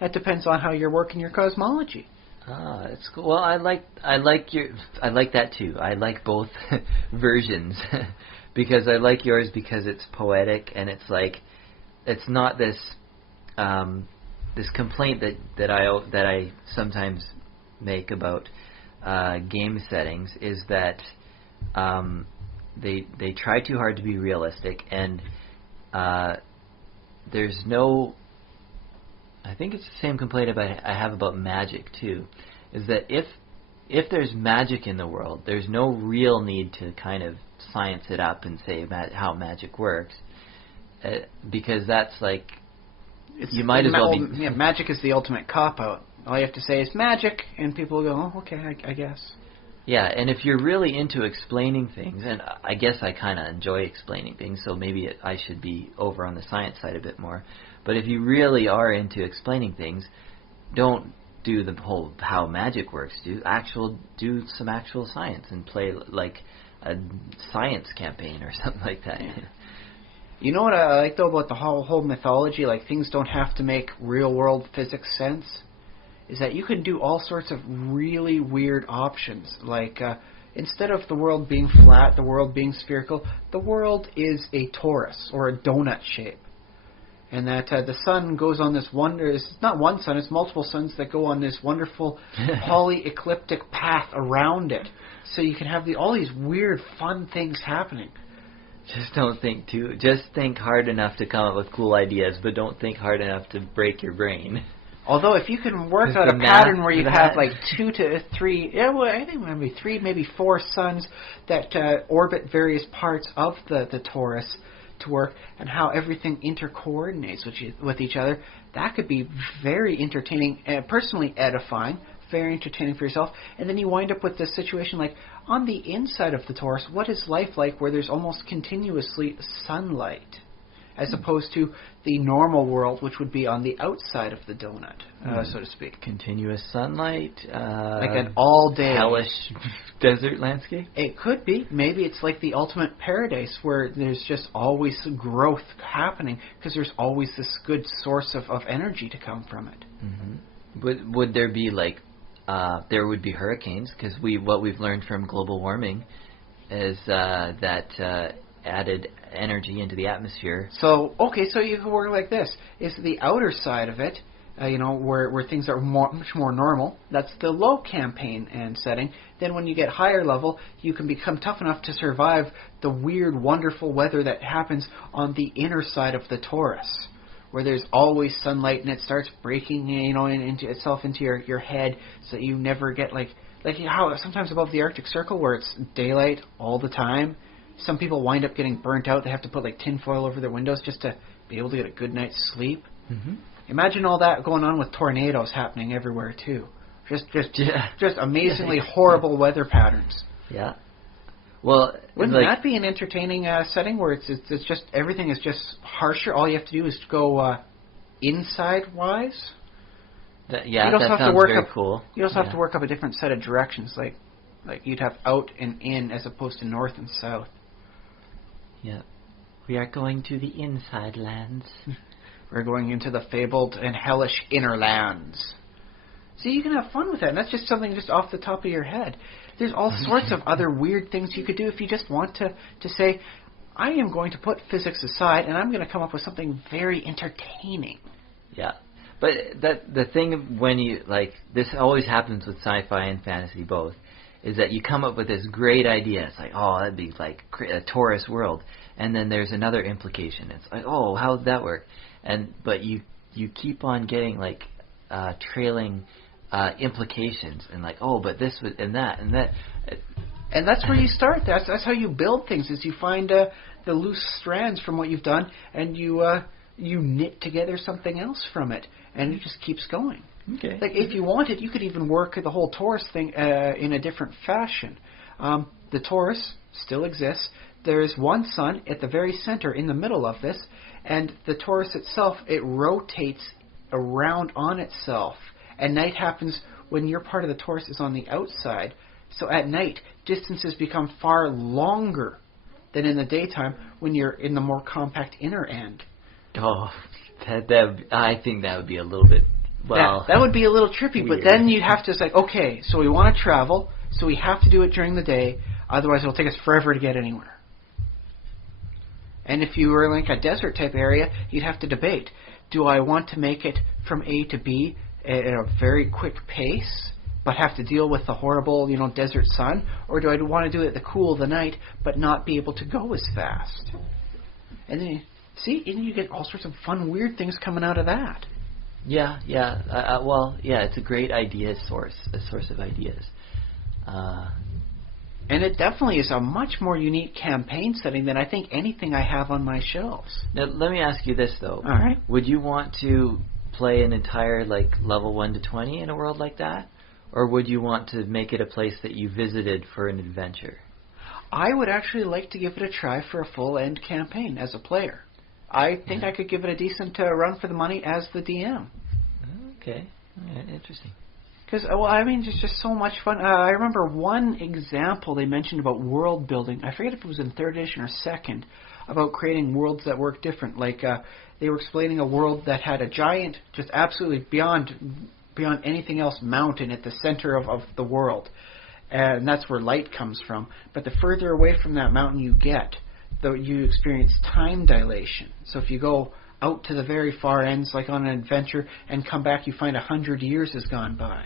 That depends on how you're working your cosmology. Ah, that's cool. Well, I like that too. I like both versions because I like yours because it's poetic and it's not this this complaint that I sometimes make about game settings is that they try too hard to be realistic, and there's no. I think it's the same complaint I have about magic too, is that if there's magic in the world, there's no real need to kind of science it up and say how magic works, because that's you might as well be. Yeah, magic is the ultimate cop out. All you have to say is magic, and people go, "Oh, okay, I guess." Yeah, and if you're really into explaining things, and I guess I kind of enjoy explaining things, so maybe I should be over on the science side a bit more. But if you really are into explaining things, don't do the whole how magic works. Do some actual science and play like a science campaign or something like that. Yeah. You know what I like though about the whole mythology, like things don't have to make real world physics sense, is that you can do all sorts of really weird options. Like instead of the world being flat, the world being spherical, the world is a torus or a donut shape. And that the sun goes on this it's not one sun, it's multiple suns that go on this wonderful polyecliptic path around it. So you can have all these weird, fun things happening. Just think hard enough to come up with cool ideas, but don't think hard enough to break your brain. Although if you can work out a pattern where you have like 2 to 3, I think maybe 3, maybe 4 suns that orbit various parts of the torus to work, and how everything intercoordinates with each other, that could be very entertaining and personally edifying, very entertaining for yourself. And then you wind up with this situation like, on the inside of the torus, what is life like where there's almost continuously sunlight, as opposed to the normal world, which would be on the outside of the donut, so to speak. Continuous sunlight, like an all-day hellish desert landscape. It could be. Maybe it's like the ultimate paradise where there's just always growth happening because there's always this good source of energy to come from it. Mm-hmm. Would there be like there would be hurricanes, because what we've learned from global warming is that added energy into the atmosphere. So you could work like this: is the outer side of it, where things are much more normal. That's the low campaign and setting. Then when you get higher level, you can become tough enough to survive the weird, wonderful weather that happens on the inner side of the torus, where there's always sunlight and it starts breaking, into itself into your head, so that you never get like how sometimes above the Arctic Circle where it's daylight all the time. Some people wind up getting burnt out. They have to put like tinfoil over their windows just to be able to get a good night's sleep. Mm-hmm. Imagine all that going on with tornadoes happening everywhere too. Just amazingly horrible weather patterns. Yeah. Well, wouldn't that be an entertaining setting where it's just everything is just harsher? All you have to do is go inside wise. That sounds very cool. You also have to work up a different set of directions, like you'd have out and in as opposed to north and south. Yeah. We are going to the inside lands. We're going into the fabled and hellish inner lands. See, you can have fun with that, and that's just something just off the top of your head. There's all sorts of other weird things you could do if you just want to say, I am going to put physics aside, and I'm going to come up with something very entertaining. Yeah. But the thing when you, this always happens with sci-fi and fantasy both, is that you come up with this great idea. It's like, oh, that'd be like a torus world. And then there's another implication. It's like, oh, how would that work? But you keep on getting trailing implications and but this would and that. And that's where you start. That's how you build things. Is you find the loose strands from what you've done, and you knit together something else from it, and it just keeps going. Okay. Like if you wanted, you could even work the whole torus thing in a different fashion. The torus still exists. There is one sun at the very center in the middle of this, and the torus itself, it rotates around on itself. And night happens when your part of the torus is on the outside. So at night, distances become far longer than in the daytime when you're in the more compact inner end. Oh, I think that would be a little bit... Well, that would be a little trippy, weird. But then you'd have to say, okay, so we want to travel, so we have to do it during the day, otherwise it'll take us forever to get anywhere. And if you were like a desert type area, you'd have to debate, do I want to make it from A to B at a very quick pace, but have to deal with the horrible, desert sun, or do I want to do it at the cool of the night, but not be able to go as fast? And then you get all sorts of fun, weird things coming out of that. Yeah. It's a great idea source, a source of ideas. And it definitely is a much more unique campaign setting than I think anything I have on my shelves. Now, let me ask you this, though. All right. Would you want to play an entire, level 1 to 20 in a world like that? or would you want to make it a place that you visited for an adventure? I would actually like to give it a try for a full end campaign as a player. I think I could give it a decent run for the money as the DM. Okay, interesting. Because, well, I mean, it's just so much fun. I remember one example they mentioned about world building. I forget if it was in 3rd edition or 2nd, about creating worlds that work different. Like, they were explaining a world that had a giant, just absolutely beyond anything else, mountain at the center of the world. And that's where light comes from. But the further away from that mountain you get, you experience time dilation. So if you go out to the very far ends, like on an adventure, and come back, you find 100 years has gone by.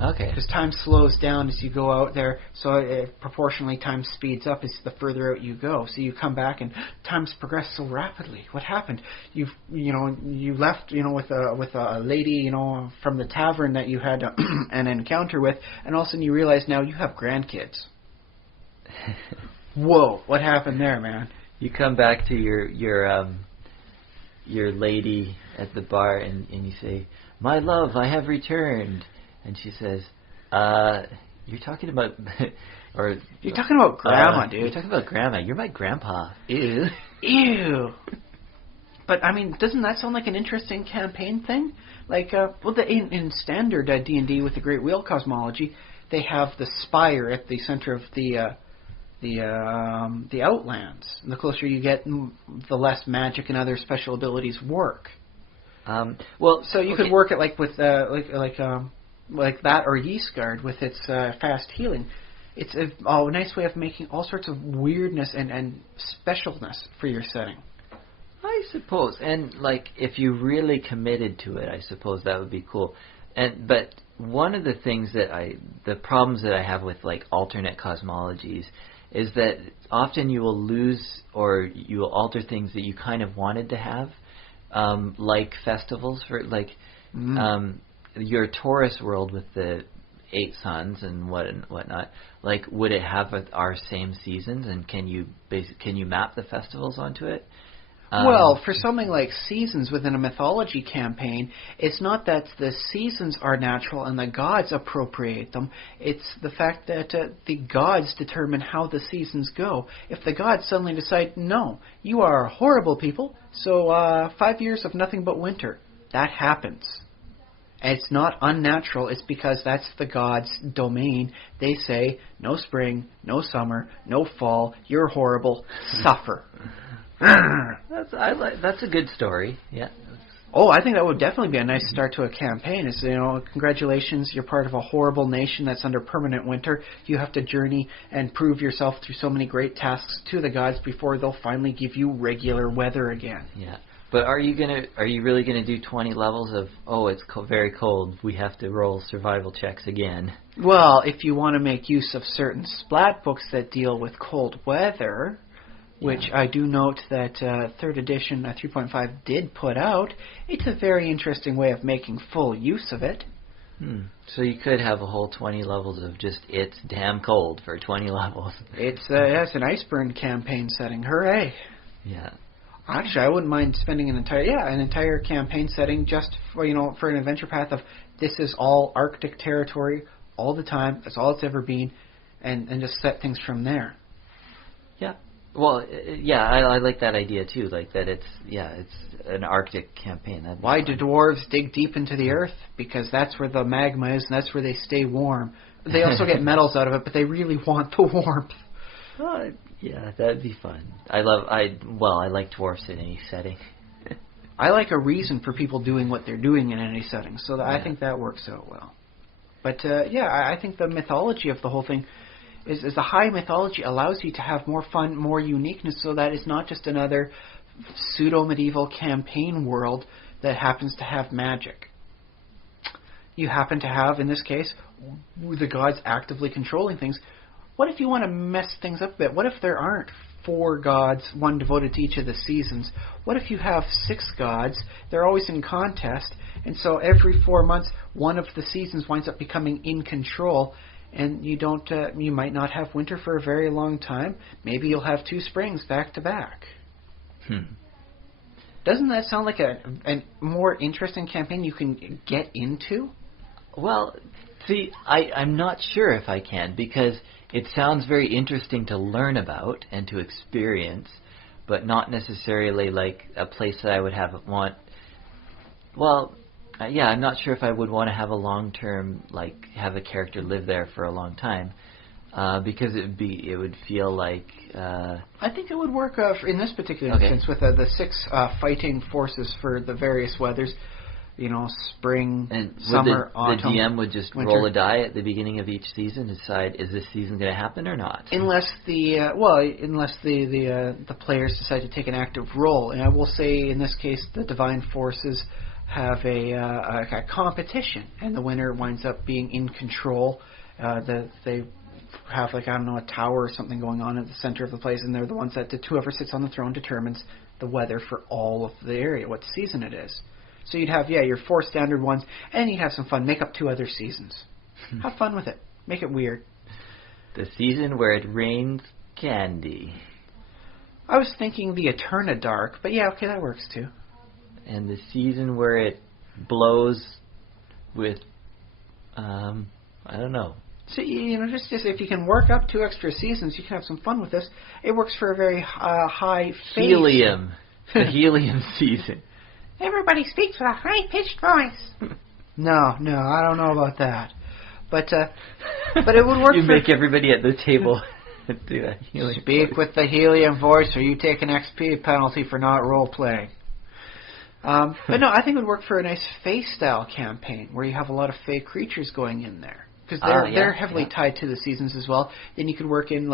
Okay. Because time slows down as you go out there, so proportionally time speeds up as the further out you go. So you come back and time's progressed so rapidly. What happened? You left with a lady from the tavern that you had an encounter with, and all of a sudden you realize now you have grandkids. Whoa! What happened there, man? You come back to your lady at the bar and you say, "My love, I have returned." And she says, "You're talking about," or you're talking about grandma, dude. You're talking about grandma. You're my grandpa. Ew. Ew. But I mean, doesn't that sound like an interesting campaign thing? Like, in standard D&D with the Great Wheel cosmology, they have the spire at the center of the Outlands. And the closer you get, the less magic and other special abilities work. So you could work it like with like that or Yeastguard with its fast healing. It's a nice way of making all sorts of weirdness and specialness for your setting. I suppose, and like if you really committed to it, I suppose that would be cool. But one of the things the problems that I have with like alternate cosmologies is that often you will lose or you will alter things that you kind of wanted to have, like festivals for like your Taurus world with the 8 suns and whatnot. Like, would it have our same seasons, and can you map the festivals onto it? Well, for something like seasons within a mythology campaign, it's not that the seasons are natural and the gods appropriate them. It's the fact that the gods determine how the seasons go. If the gods suddenly decide, no, you are horrible people, so 5 years of nothing but winter, that happens. And it's not unnatural. It's because that's the gods' domain. They say, no spring, no summer, no fall, you're horrible, suffer. That's a good story. Yeah. Oh, I think that would definitely be a nice start to a campaign. Is congratulations, you're part of a horrible nation that's under permanent winter. You have to journey and prove yourself through so many great tasks to the gods before they'll finally give you regular weather again. Yeah. But are you really gonna do 20 levels of it's very cold, we have to roll survival checks again? Well, if you want to make use of certain splat books that deal with cold weather, which I do note that 3rd edition 3.5 did put out, it's a very interesting way of making full use of it. So you could have a whole 20 levels of just it's damn cold for 20 levels. It's an Iceburn campaign setting. Hooray! Yeah. Actually, I wouldn't mind spending an entire campaign setting just for an adventure path of this is all Arctic territory all the time. That's all it's ever been, and just set things from there. Yeah. Well, yeah, I like that idea too. Like that, it's an Arctic campaign. Why do dwarves dig deep into the earth? Because that's where the magma is, and that's where they stay warm. They also get metals out of it, but they really want the warmth. Well, yeah, that'd be fun. I like dwarfs in any setting. I like a reason for people doing what they're doing in any setting, so I think that works out well. But I think the mythology of the whole thing is the high mythology allows you to have more fun, more uniqueness, so that it's not just another pseudo-medieval campaign world that happens to have magic. You happen to have, in this case, the gods actively controlling things. What if you want to mess things up a bit? What if there aren't 4 gods, one devoted to each of the seasons? What if you have 6 gods? They're always in contest, and so every 4 months, one of the seasons winds up becoming in control, and you might not have winter for a very long time. Maybe you'll have 2 springs back to back. Doesn't that sound like a more interesting campaign you can get into? Well, see, I'm not sure if I can, because it sounds very interesting to learn about and to experience, but not necessarily like a place that I would want. Well, yeah, I'm not sure if I would want to have a long-term, like, have a character live there for a long time, because it would feel like. I think it would work in this particular Okay. instance with the 6 fighting forces for the various weathers. You know, spring, And summer, autumn. the DM would just winter. roll a die at the beginning of each season, decide is this season going to happen or not. Unless the players decide to take an active role, and I will say in this case the divine forces have a competition, and the winner winds up being in control. They have a tower or something going on at the center of the place, and they're the ones that whoever sits on the throne determines the weather for all of the area, what season it is. So you'd have your 4 standard ones, and you'd have some fun. Make up 2 other seasons. Have fun with it. Make it weird. The season where it rains candy. I was thinking the Eterna Dark, but yeah, okay, that works too. And the season where it blows with, I don't know. So, just if you can work up 2 extra seasons, you can have some fun with this. It works for a very high phase. Helium. The helium season. Everybody speaks with a high-pitched voice. No, I don't know about that. But it would work. You make everybody at the table do that helium Speak voice. with the helium voice, or you take an XP penalty for not role-playing. But no, I think it would work for a nice Fae-style campaign, where you have a lot of Fae creatures going in there. Because they're heavily tied to the seasons as well. Then you could work in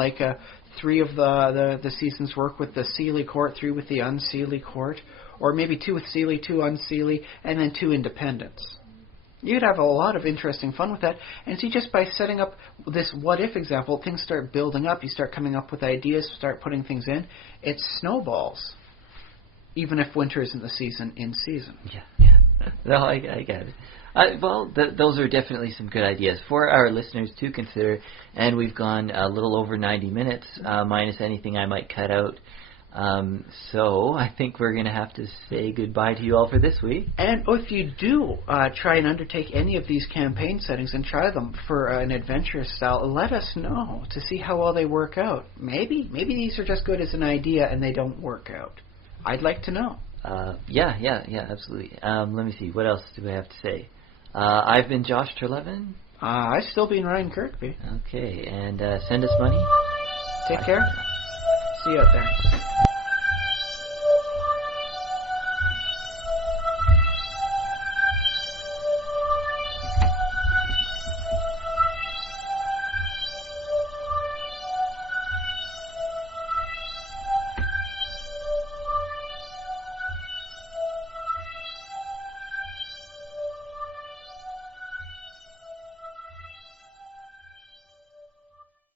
3 of the seasons work with the Seelie Court, 3 with the Unseelie Court, or maybe 2 with Seelie, 2 Unseelie, and then 2 Independents. You'd have a lot of interesting fun with that. And see, just by setting up this what-if example, things start building up. You start coming up with ideas, start putting things in. It snowballs. Even if winter isn't the season in season. Yeah. No, I get it. Those are definitely some good ideas for our listeners to consider. And we've gone a little over 90 minutes, minus anything I might cut out. So I think we're going to have to say goodbye to you all for this week. And if you do try and undertake any of these campaign settings and try them for an adventurous style, let us know to see how well they work out. Maybe these are just good as an idea and they don't work out. I'd like to know. Yeah, absolutely. Let me see. What else do I have to say? I've been Josh Trelevin. I've still been Ryan Kirkby. Okay, and send us money. Take care. See you out there.